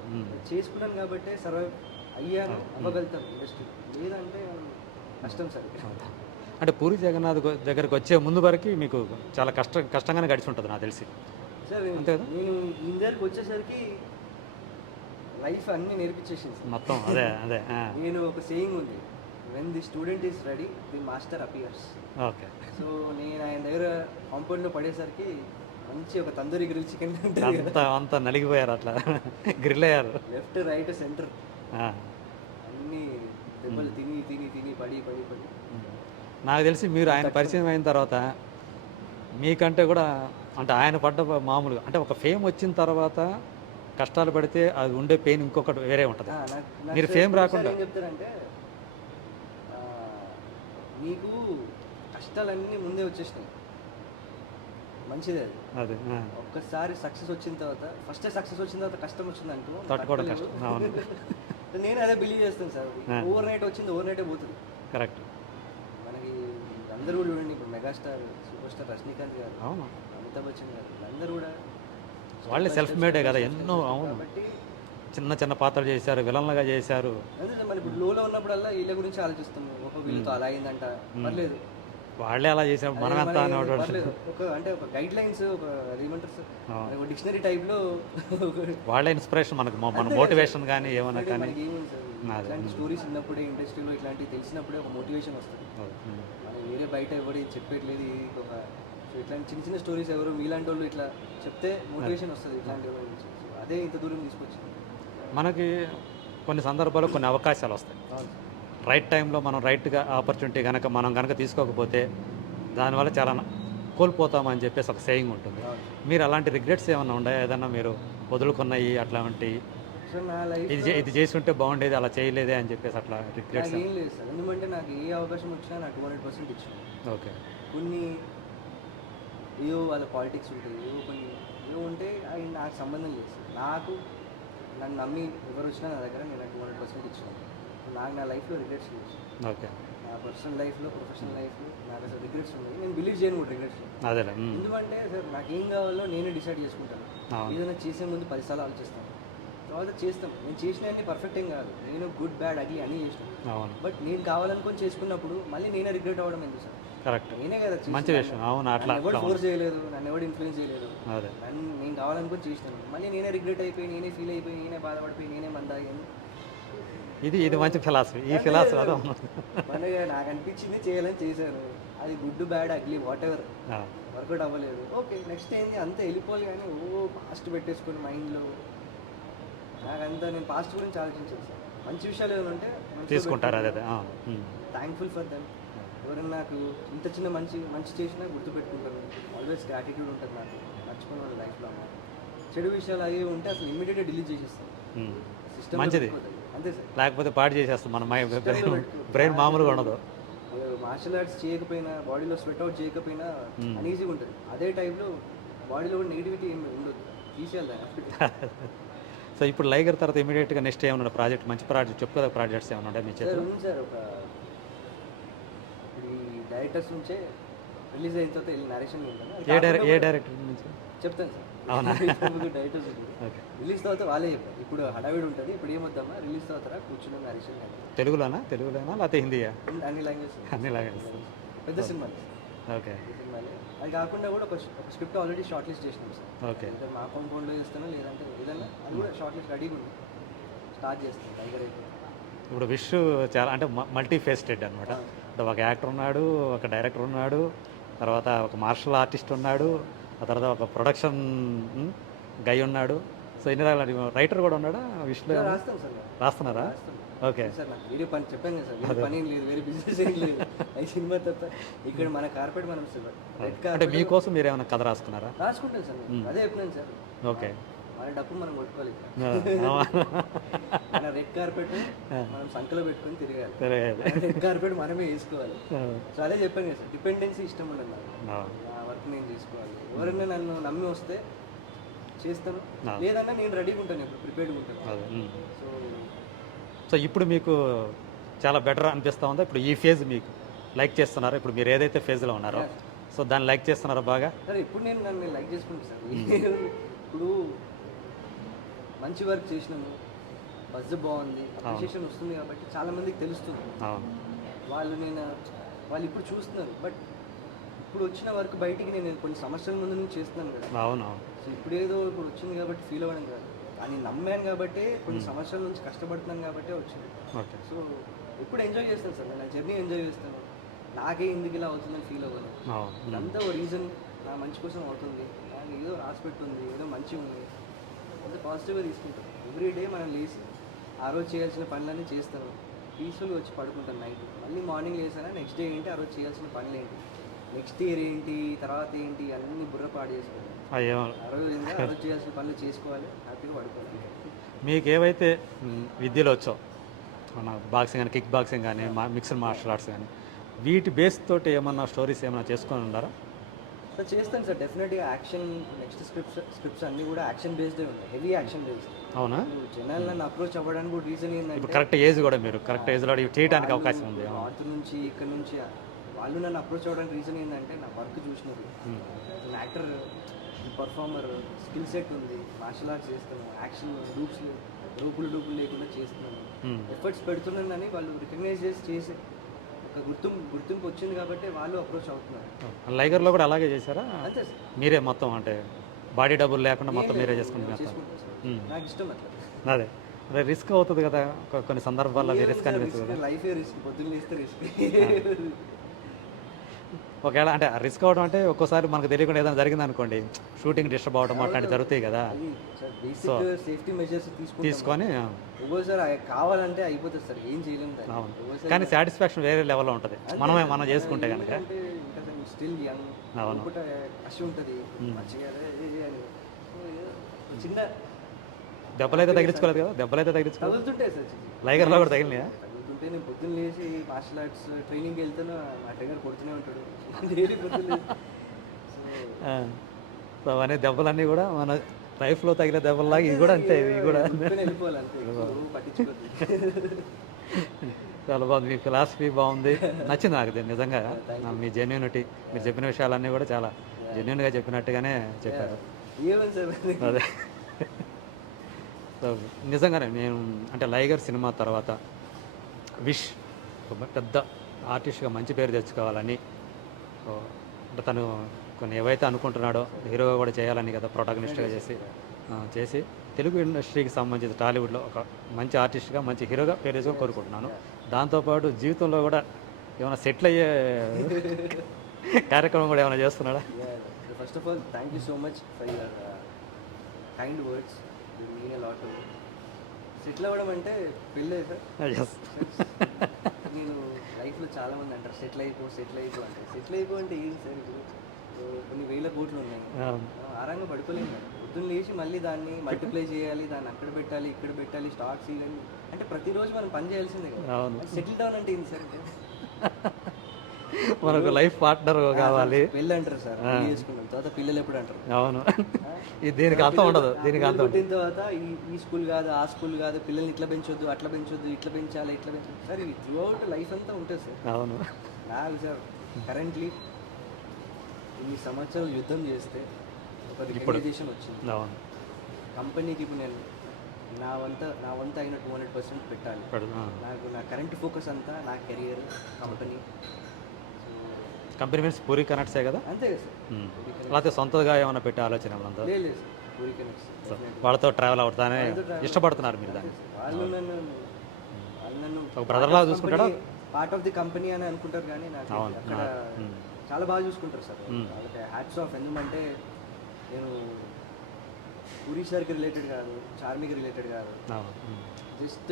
చేసుకున్నాను కాబట్టి సర్వైవ్ అయ్యాను, అవ్వగలుగుతాను ఇండస్ట్రీ. లేదంటే కష్టం సార్. అంటే పూరి జగన్నాథ్ దగ్గరికి వచ్చే ముందు వరకు మీకు చాలా కష్టంగానే గడిచి ఉంటుంది నాకు తెలిసి. సార్ అంతే కదా? నేను ఈ దగ్గరికి వచ్చేసరికి లైఫ్ అన్నీ నేర్పించేసింది సార్. మొత్తం అదే అదే. నేను ఒక సేయింగ్ ఉంది, when the student is ready the master appears. Okay. So నేను ఆయన దగ్గర కాంపౌండ్లో పడేసరికి మంచి ఒక తందూరి గ్రిల్ చికెన్ ఉంటుంది కదా, అంతా నలిగిపోయారు, అట్లా గ్రిల్ అయ్యారు. లెఫ్ట్ రైట్ సెంటర్ అన్నీ దెబ్బలు తిని తిని తిని పడి పడి పడి. నాకు తెలిసి మీరు ఆయన పరిచయం అయిన తర్వాత మీకంటే కూడా, అంటే ఆయన పడ్డ మామూలుగా, అంటే ఒక ఫేమ్ వచ్చిన తర్వాత కష్టాలు పడితే అది ఉండే పెయిన్ ఇంకొకటి వేరే ఉంటుంది. మీరు ఫేమ్ రాకుండా ఏం చెప్తారంటే, నీకు కష్టాలన్నీ ముందే వచ్చేసినాయి, మంచిదే అది. అదే. ఒక్కసారి సక్సెస్ వచ్చిన తర్వాత, ఫస్ట్ సక్సెస్ వచ్చిన తర్వాత కష్టం వచ్చిందంటూ తట్టుకోవడం కష్టం. అవును. నేను అదే బిలీవ్ చేస్తాను సార్. ఓవర్ నైట్ వచ్చింది ఓవర్ నైటే పోతుంది. కరెక్ట్. మనకి అందరూ కూడా చూడండి, ఇప్పుడు మెగాస్టార్ సూపర్ స్టార్ రజనీకాంత్ గారు, అవును, అమితాబ్ బచ్చన్ గారు, వీళ్ళందరూ కూడా వాళ్ళే సెల్ఫ్ మేడే కదా ఎన్నో. అవును. కాబట్టి చిన్న చిన్న పాత్రలు చేశారు, విలన్లుగా చేశారు. అదే సార్, మరి ఇప్పుడు లోలో ఉన్నప్పుడల్లా వీళ్ళ గురించి ఆలోచిస్తాము. ఒక వీళ్ళతో అలా అయిందంట, పర్లేదు, వాళ్ళే అలా చేసినప్పుడు మనం ఎంత పర్లేదు. అంటే ఒక గైడ్ లైన్స్, ఒక ఏమంటారు సార్, ఒక డిక్షనరీ టైప్లో వాళ్ళే ఇన్స్పిరేషన్ మనకు, మన మోటివేషన్ కానీ ఏమన్నా కానీ. మనకి ఏముంది సార్, ఇట్లాంటి స్టోరీస్ ఉన్నప్పుడే, ఇండస్ట్రీలో ఇట్లాంటివి తెలిసినప్పుడే ఒక మోటివేషన్ వస్తుంది. మనకి వేరే బయట ఎవరు చెప్పట్లేదు, ఇది ఒక సో ఇట్లాంటి చిన్న చిన్న స్టోరీస్ ఎవరు మీలాంటి వాళ్ళు ఇట్లా చెప్తే మోటివేషన్ వస్తుంది ఇట్లాంటి ఎవరి నుంచి. అదే ఇంత దూరం తీసుకొచ్చింది. మనకి కొన్ని సందర్భాల్లో కొన్ని అవకాశాలు వస్తాయి. రైట్ టైంలో మనం రైట్గా ఆపర్చునిటీ మనం కనుక తీసుకోకపోతే దానివల్ల చాలా కోల్పోతామని చెప్పేసి ఒక సేయింగ్ ఉంటుంది. మీరు అలాంటి రిగ్రెట్స్ ఏమైనా ఉన్నాయా? ఏదన్నా మీరు వదులుకున్నాయి అట్లాంటి, సార్ నా లైఫ్ ఇది చేసి ఉంటే బాగుండేది, అలా చేయలేదే అని చెప్పేసి అట్లా రిగ్రెట్స్? ఏం లేదు సార్, ఎందుకంటే నాకు ఏ అవకాశం వచ్చినా నాకు 200% ఇచ్చాను. ఓకే. కొన్ని ఏవో వాళ్ళ పాలిటిక్స్ ఉంటాయి, ఏవో ఉంటే అవి నాకు సంబంధం లేదు సార్. నాకు నన్ను నమ్మి ఎవరు వచ్చినా నా దగ్గర నేను 200% ఇచ్చాను. నాకు నా లైఫ్లో రిగ్రెట్స్ లేదు. ఓకే. నా పర్సనల్ లైఫ్లో, ప్రొఫెషనల్ లైఫ్లో నాకు అసలు రిగ్రెట్స్ ఉన్నాయి. నేను బిలీవ్ చేయను కూడా రిగ్రెట్స్. అదేలే. ఎందుకంటే సార్ నాకు ఏం కావాలో నేనే డిసైడ్ చేసుకుంటాను. ఏదైనా చేసే ముందు 10 సార్లు ఆలోచిస్తాను, తర్వాత చేస్తాం. నేను చేసినవన్నీ పర్ఫెక్ట్ ఏం కాదు, నేను గుడ్ బ్యాడ్ అగ్లీ అన్నీ చేసినాను. అవును. బట్ నేను కావాలనుకొని చేసుకున్నప్పుడు మళ్ళీ నేనే రిగ్రెట్ అవ్వడం ఎందుకు సార్? కరెక్ట్. నేనే కదా మంచి విషయం. అవును. అట్లా ఎవరు ఫోర్స్ చేయలేదు, నన్ను ఎవరు ఇన్ఫ్లుయెన్స్ చేయలేదు. అదే. నేను కావాలనుకొని చేసినాను, మళ్ళీ నేనే రిగ్రెట్ అయిపోయి, నేనే ఫీల్ అయిపోయి, నేనే బాధపడిపోయి, నేనే మందాగాను. ఇది మంచి ఫిలాసఫీ. ఈ ఫిలాసఫీ అదే మనగా నాకు అనిపించింది చేయాలని చేశాను, అది good bad ugly whatever work out అవ్వలేదు. ఓకే, నెక్స్ట్ ఏంది అంతా వెళ్ళిపోవాలి. కానీ పాస్ట్ పెట్టేసుకుని మైండ్లో నాకంతా నేను పాస్ట్ గురించి ఆలోచించాను సార్. మంచి విషయాలు ఏమైనా ఉంటే తీసుకుంటారు. అదే. Thankful for them. ఎవరైనా నాకు ఇంత చిన్న మంచి చేసినా గుర్తుపెట్టుకుంటాను. ఆల్వేస్ గ్రాటిట్యూడ్ ఉంటుంది నాకు, మర్చిపోయిన వాళ్ళ లైఫ్లో. చెడు విషయాలు అవి ఉంటే అసలు ఇమ్మీడియట్గా డిలీట్ చేసేస్తాను. సిస్టమ్ మంచిది, అంతే సార్. లేకపోతే పాడు చేసేస్తాం మన బ్రెయిన్ మామూలుగా ఉండదు. మార్షల్ ఆర్ట్స్ చేయకపోయినా, బాడీలో స్వెట్ అవుట్ చేయకపోయినా అన్ఈజీగా ఉంటుంది. అదే టైంలో బాడీలో కూడా నెగిటివిటీ ఏమి ఉండదు, తీసేయాలి. సో ఇప్పుడు లైగర్ తర్వాత ఇమీడియట్గా నెక్స్ట్ ఏమన్నా ప్రాజెక్ట్, మంచి ప్రాజెక్ట్ చెప్పు కదా, ప్రాజెక్ట్స్ ఏమన్నా ఉంటాయి మీ చేతిలో? ఉంది సార్. ఒక ఈ డైరెక్టర్స్ నుంచే రిలీజ్ అయిన తర్వాత వెళ్ళి నరేషన్ ఏ డైరెక్టర్ నుంచి చెప్తాను సార్. అవునా? Directors okay. రిలీజ్ తర్వాత వాళ్ళే చెప్పారు, ఇప్పుడు హడావిడి ఉంటుంది, ఇప్పుడు ఏమొద్దామా, రిలీజ్ తర్వాత కూర్చుని నరేషన్. తెలుగులోనా లేకపోతే హిందీయా? అన్ని లాంగ్వేజ్, అన్ని లాంగ్వేజెస్. పెద్ద సినిమా. ఓకే ఈ సినిమాలో. అది కాకుండా కూడా ఒక స్క్రిప్ట్ ఆల్రెడీ షార్ట్ లిస్ట్ చేసినాం సార్. ఓకే ఇంకా మా కాంపౌండ్లో చేస్తాను, లేదంటే ఏదన్నా అది కూడా షార్ట్ లిస్ట్ రెడీగా ఉంది. స్టార్ట్ చేస్తాను టైగర్ అయిపోయింది. ఇప్పుడు విష్ చాలా అంటే మల్టీ ఫేస్టెడ్ అనమాట. అంటే ఒక యాక్టర్ ఉన్నాడు, ఒక డైరెక్టర్ ఉన్నాడు, తర్వాత ఒక మార్షల్ ఆర్టిస్ట్ ఉన్నాడు, ఆ తర్వాత ఒక ప్రొడక్షన్ గై ఉన్నాడు. సో ఇన్ని రకాల రైటర్ కూడా ఉన్నాడా విష్లో? రాస్తాం సార్ మేము. రాస్తున్నారా? రాస్తాం ఓకే సార్. నాకు వేరే పని చెప్పాను కదా సార్, వేరే పని ఏం లేదు, వేరే బిజినెస్ ఏం లేదు. ఈ సినిమా తప్ప ఇక్కడ మన కార్పెట్ మనం రెడ్ అంటే కార్పెట్ మీకోసం మీరు ఏమైనా కథ రాసుకున్నారా? రాసుకుంటాం సార్ నేను. అదే చెప్పినాను సార్, ఓకే మన డబ్బు మనం కొట్టుకోవాలి. మన రెడ్ కార్పెట్ మనం సంఖ్యలో పెట్టుకొని తిరగాలి. రెడ్ కార్పెట్ మనమే వేసుకోవాలి. సో అదే చెప్పాను కదా సార్, డిపెండెన్సీ ఇష్టం ఉండదు నాకు. నా వర్క్ నేను చేసుకోవాలి. ఎవరైనా నన్ను నమ్మి వస్తే చేస్తాను, లేదన్నా నేను రెడీగా ఉంటాను, ఇప్పుడు ప్రిపేర్డ్గా ఉంటాను. సో సో ఇప్పుడు మీకు చాలా బెటర్ అనిపిస్తూ ఉందా? ఇప్పుడు ఈ ఫేజ్ మీకు లైక్ చేస్తున్నారా? ఇప్పుడు మీరు ఏదైతే ఫేజ్లో ఉన్నారో సో దాన్ని లైక్ చేస్తున్నారా బాగా? సరే, ఇప్పుడు నేను నన్ను లైక్ చేసుకుంటాను సార్. ఇప్పుడు మంచి వర్క్ చేసినాము, బజ్ బాగుంది, అప్రిషియేషన్ వస్తుంది కాబట్టి చాలా మందికి తెలుస్తుంది. వాళ్ళు ఇప్పుడు చూస్తున్నారు. బట్ ఇప్పుడు వచ్చిన వర్క్ బయటికి నేను కొన్ని సంవత్సరాల ముందు నుంచి చేస్తున్నాను కదా. అవునవును. సో ఇప్పుడు వచ్చింది కాబట్టి ఫీల్ అవ్వడం కాదు, అని నమ్మాను కాబట్టి, కొన్ని సంవత్సరాల నుంచి కష్టపడుతున్నాను కాబట్టి వచ్చింది. ఓకే. సో ఇప్పుడు ఎంజాయ్ చేస్తాను సార్, నేను నా జర్నీ ఎంజాయ్ చేస్తాను. నాకే ఎందుకు ఇలా అవుతుందని ఫీల్ అవ్వను. అంతా ఓ రీజన్ నా మంచి కోసం అవుతుంది, నాకు ఏదో రాసి పెట్టుంది, ఏదో మంచిగా ఉంది, అంత పాజిటివ్గా తీసుకుంటాను. ఎవ్రీ డే మనం లేచి ఆ రోజు చేయాల్సిన పనులన్నీ చేస్తాను, పీస్ఫుల్గా వచ్చి పడుకుంటాను నైట్. మళ్ళీ మార్నింగ్ లేసానా నెక్స్ట్ డే ఏంటి, ఆ రోజు చేయాల్సిన పనులు ఏంటి, నెక్స్ట్ ఇయర్ ఏంటి, తర్వాత ఏంటి, అన్నీ బుర్రపాటు చేసుకుంటాను. ఆ రోజు చేయాల్సిన పనులు చేసుకోవాలి, హ్యాపీగా పడుకోవాలి. మీకు ఏవైతే విద్యలో వచ్చో మన బాక్సింగ్ కానీ, కిక్ బాక్సింగ్ కానీ, మిక్స్డ్ మార్షల్ ఆర్ట్స్ కానీ, వీటి బేస్ తోటి ఏమన్నా స్టోరీస్ ఏమైనా చేసుకొని ఉన్నారా? సో చేస్తాను సార్, డెఫినెట్గా. యాక్షన్ నెక్స్ట్ స్క్రిప్ట్స్ అన్నీ కూడా యాక్షన్ బేస్డే ఉన్నాయి, హెవీ యాక్షన్ బేస్డ్. అవునా? జనాలు నన్ను అప్రోచ్ అవ్వడానికి కూడా రీజన్ ఇప్పుడు ఏంటంటే కరెక్ట్ ఏజ్ కూడా మీరు కరెక్ట్ ఏజ్లో చేయడానికి అవకాశం ఉంది. నార్త్ నుంచి ఇక్కడ నుంచి వాళ్ళు నన్ను అప్రోచ్ అవ్వడానికి రీజన్ ఏంటంటే నా వర్క్ చూసినారు. యాక్టర్, పర్ఫార్మర్, స్కిల్ సెట్ ఉంది, మార్షల్ ఆర్ట్స్ చేస్తాను, యాక్షన్ రూపులు లేకుండా చేస్తున్నాను, ఎఫర్ట్స్ పెడుతున్నానని వాళ్ళు రికగ్నైజ్ చేసి ఒక గుర్తింపు వచ్చింది కాబట్టి వాళ్ళు అప్రోచ్ అవుతున్నారు. లైగర్లో కూడా అలాగే చేశారా? అంతే సార్. మీరే మొత్తం అంటే బాడీ డబ్బులు లేకుండా మొత్తం మీరే చేసుకుంటున్నారు? నాకు ఇష్టం అట్లా. అదే అదే రిస్క్ అవుతుంది కదా కొన్ని సందర్భాల్లో, రిస్క్ అనిపిస్తుంది కదా. లైఫే రిస్క్, పొద్దున్న లేస్తే రిస్క్. ఒకవేళ అంటే రిస్క్ అవడం అంటే ఒక్కోసారి మనకు తెలియకుండా ఏదైనా జరిగింది అనుకోండి, షూటింగ్ డిస్టర్బ్ అవడం అట్లాంటివి జరుగుతాయి కదా. బేసిక్ సేఫ్టీ మెజర్స్ తీసుకొని ఒక్కోసారి కావాలంటే అయిపోతుంది సార్, ఏం చేయలేము. అవును, కానీ సాటిస్ఫాక్షన్ వేరే లెవెల్లో ఉంటుంది మనం చేసుకుంటే కనుక. స్టిల్ యంగ్, కష్టం ఉంటుంది, మంచిగా చిన్న దెబ్బలైతే తగిలించుకోలేదు కదా? దెబ్బలైతే తగులుతుంటాయి సార్. లైగర్లో కూడా తగిలినాయా? తగులుతుంటే నేను పొద్దున్న లేచి మార్షల్ ఆర్ట్స్ ట్రైనింగ్కి వెళ్తాను, మా ట్రైనర్ కొడుతూనే ఉంటాడు డైలీ పొద్దున్న. సో అనే దెబ్బలన్నీ కూడా మన లైఫ్లో తగిలే దెబ్బలాగా ఇవి కూడా అంతే, ఇవి కూడా వెళ్ళిపోవాలి అంతే, పట్టించుకోవద్దు. చాలా బాగుంది, మీ ఫిలాసఫీ బాగుంది, నచ్చింది నాకు ఇది నిజంగా. మీ జెన్యూనిటీ, మీరు చెప్పిన విషయాలన్నీ కూడా చాలా జెన్యూన్గా చెప్పినట్టుగానే చెప్పారు. అదే సో నిజంగానే నేను అంటే లైగర్ సినిమా తర్వాత విష్ పెద్ద ఆర్టిస్ట్గా మంచి పేరు తెచ్చుకోవాలని, అంటే తను కొన్ని ఏవైతే అనుకుంటున్నాడో హీరోగా కూడా చేయాలని కదా, ప్రొటాగనిస్ట్గా చేసి తెలుగు ఇండస్ట్రీకి సంబంధించి టాలీవుడ్లో ఒక మంచి ఆర్టిస్ట్గా మంచి హీరోగా పేరు తెచ్చుకొని కోరుకుంటున్నాను. దాంతోపాటు జీవితంలో కూడా ఏమైనా సెటిల్ అయ్యే కార్యక్రమం కూడా ఏమైనా చేస్తున్నాడా? First of all thank you so much for your kind words, you mean a lot. Settle అవ్వడం అంటే పెళ్ళే సార్. నేను లైఫ్లో చాలామంది అంటారు సెటిల్ అయిపో అంటే. సెటిల్ అయిపో అంటే ఏంటి సార్? ఇప్పుడు కొన్ని వేల కోట్లు ఉన్నాయి, ఆరంగా పడుకోలేము కదా. పొద్దున్న లేచి మళ్ళీ దాన్ని మల్టిప్లై చేయాలి, దాన్ని అక్కడ పెట్టాలి, ఇక్కడ పెట్టాలి, స్టాక్స్ ఇవన్నీ అంటే ప్రతిరోజు మనం పని చేయాల్సిందే కదా. సెటిల్ డౌన్ అంటే ఏంటి సార్? అంటే మనకు లైఫ్ పార్ట్నర్ కావాలి. పెళ్ళి అంటారు సార్, చేసుకున్నాం తర్వాత పిల్లలు ఎప్పుడు అంటారు. అవును, దీనికి అర్థం ఉండదు. దీనికి అర్థం పుట్టిన తర్వాత ఈ స్కూల్ కాదు, ఆ స్కూల్ కాదు, పిల్లల్ని ఇట్లా పెంచొద్దు, అట్లా పెంచొద్దు, ఇట్లా పెంచాలి, ఇట్లా పెంచాలి సార్. ఇది త్రూ అవుట్ లైఫ్ అంతా ఉంటుంది సార్. అవును, నాకు సార్ కరెంట్లీ ఇన్ని సంవత్సరాలు యుద్ధం చేస్తే ఒక రికగ్నైజేషన్ వచ్చింది. అవును, కంపెనీకి ఇప్పుడు నేను నా వంత అయిన 200% పెట్టాలి. నా కరెంట్ ఫోకస్ అంతా నా career, company. Company means Puri కనెక్ట్సే కదా? అంతే కదా సార్. లేకపోతే సొంతగా ఏమైనా పెట్టే ఆలోచన ఏమైనా ఉందా? లేదు సార్, పూరి కనెక్ట్స్. వాళ్ళతో ట్రావెల్ అవుతానే ఇష్టపడుతున్నారు మీరు దాన్ని? వాళ్ళు నన్ను ఒక brother లాగా చూసుకుంటాడా? పార్ట్ ఆఫ్ ది కంపెనీ అని అనుకుంటారు, కానీ నాకు అవును. అక్కడ చాలా బాగా చూసుకుంటారు సార్. వాళ్ళకి హ్యాట్స్ ఆఫ్. ఎందుకంటే నేను పూరి సార్కి రిలేటెడ్ కాదు, చార్మికి రిలేటెడ్ కాదు, జస్ట్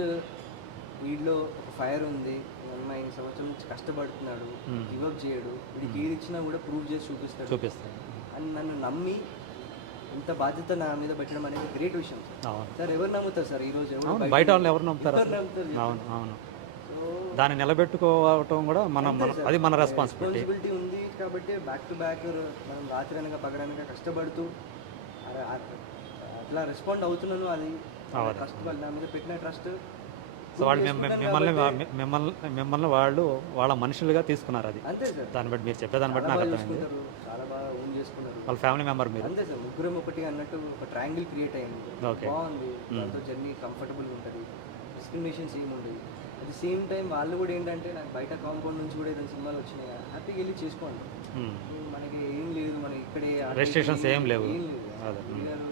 వీడిలో ఒక ఫైర్ ఉంది, ఈ అమ్మాయి ఈ సంవత్సరం నుంచి కష్టపడుతున్నాడు, గివప్ చేయడు, వీడికి ఏది ఇచ్చినా కూడా ప్రూవ్ చేసి చూపిస్తాడు అని నన్ను నమ్మి ఇంత బాధ్యత నా మీద పెట్టడం అనేది గ్రేట్ విషయం సార్. ఎవరు నమ్ముతారు సార్ ఈరోజు? బయట వాళ్ళు ఎవరు నమ్ముతారు? అవును అవును. దాన్ని నిలబెట్టుకోవటం కూడా అది మన రెస్పాన్సిబిలిటీ ఉంది. కాబట్టి బ్యాక్ టు బ్యాక్ మనం రాత్రి అనగా పగడనగా కష్టపడుతూ అట్లా రెస్పాండ్ అవుతున్నాను. అది ట్రస్ట్, వాళ్ళు నా మీద పెట్టిన ట్రస్ట్. సో వాళ్ళు మిమ్మల్ని వాళ్ళు వాళ్ళ మనుషులుగా తీసుకున్నారు. అది అంతే సార్. దాన్ని బట్టి మీరు చెప్పేదాన్ని బట్టి నాకు అర్థమైంది. చాలా బాగా ఓన్ చేసుకున్నారు. వాళ్ళ ఫ్యామిలీ మెంబర్ మీరు? అంతే సార్, ముగ్గురం ఒకటి అన్నట్టు ఒక ట్రయాంగిల్ క్రియేట్ అయింది. Okay. బాగుంది, దాంతో జర్నీ కంఫర్టబుల్గా ఉంటుంది, డిస్క్రిమినేషన్స్ ఏమి ఉండదు. అట్ ది సేమ్ టైం వాళ్ళు కూడా ఏంటంటే నాకు బయట కాంపౌండ్ నుంచి కూడా ఏదైనా సినిమాలు వచ్చినాయి, హ్యాపీగా వెళ్ళి చేసుకోండి, మనకి ఏం లేదు, మనకి ఇక్కడే రెస్ట్రిక్షన్స్ ఏం లేవు.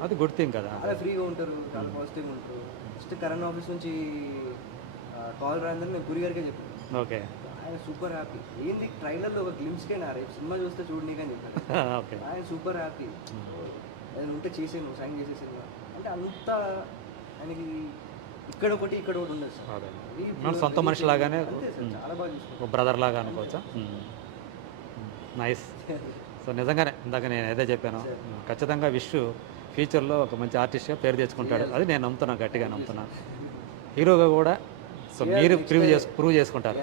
అది గుడ్ థింగ్ కదా. చాలా ఫ్రీగా ఉంటారు, చాలా పాజిటివ్గా ఉంటారు. జస్ట్ కరెంట్ ఆఫీస్ నుంచి కాల్ రాదని నేను గురి గారికే చెప్పాను. ఓకే. ఆయన సూపర్ హ్యాపీ. ఏంది ట్రైలర్లో ఒక గ్లిమ్స్కే నా రేపు సినిమా చూస్తే చూడనీకని అని చెప్పాను. ఓకే. ఆయన సూపర్ హ్యాపీ. ఆయన ఉంటే చేసాను, సైన్ చేసే సినిమా అంటే అంత ఆయనకి ఇక్కడ ఒకటి ఉండదు సార్. మన సొంత మనిషి లాగానే, చాలా బాగా చూసుకుంటాం, ఒక బ్రదర్ లాగా అనుకోవచ్చా? నైస్. సో నిజంగానే ఇందాక నేను ఏదో చెప్పాను, ఖచ్చితంగా విష్ ఫ్యూచర్లో ఒక మంచి ఆర్టిస్ట్గా పేరు తెచ్చుకుంటాడు. అది నేను నమ్ముతున్నాను, గట్టిగా నమ్ముతున్నాను. హీరోగా కూడా సో మీరు ప్రూవ్ చేసుకుంటారు.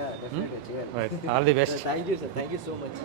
All the best. Thank you sir, thank you so much.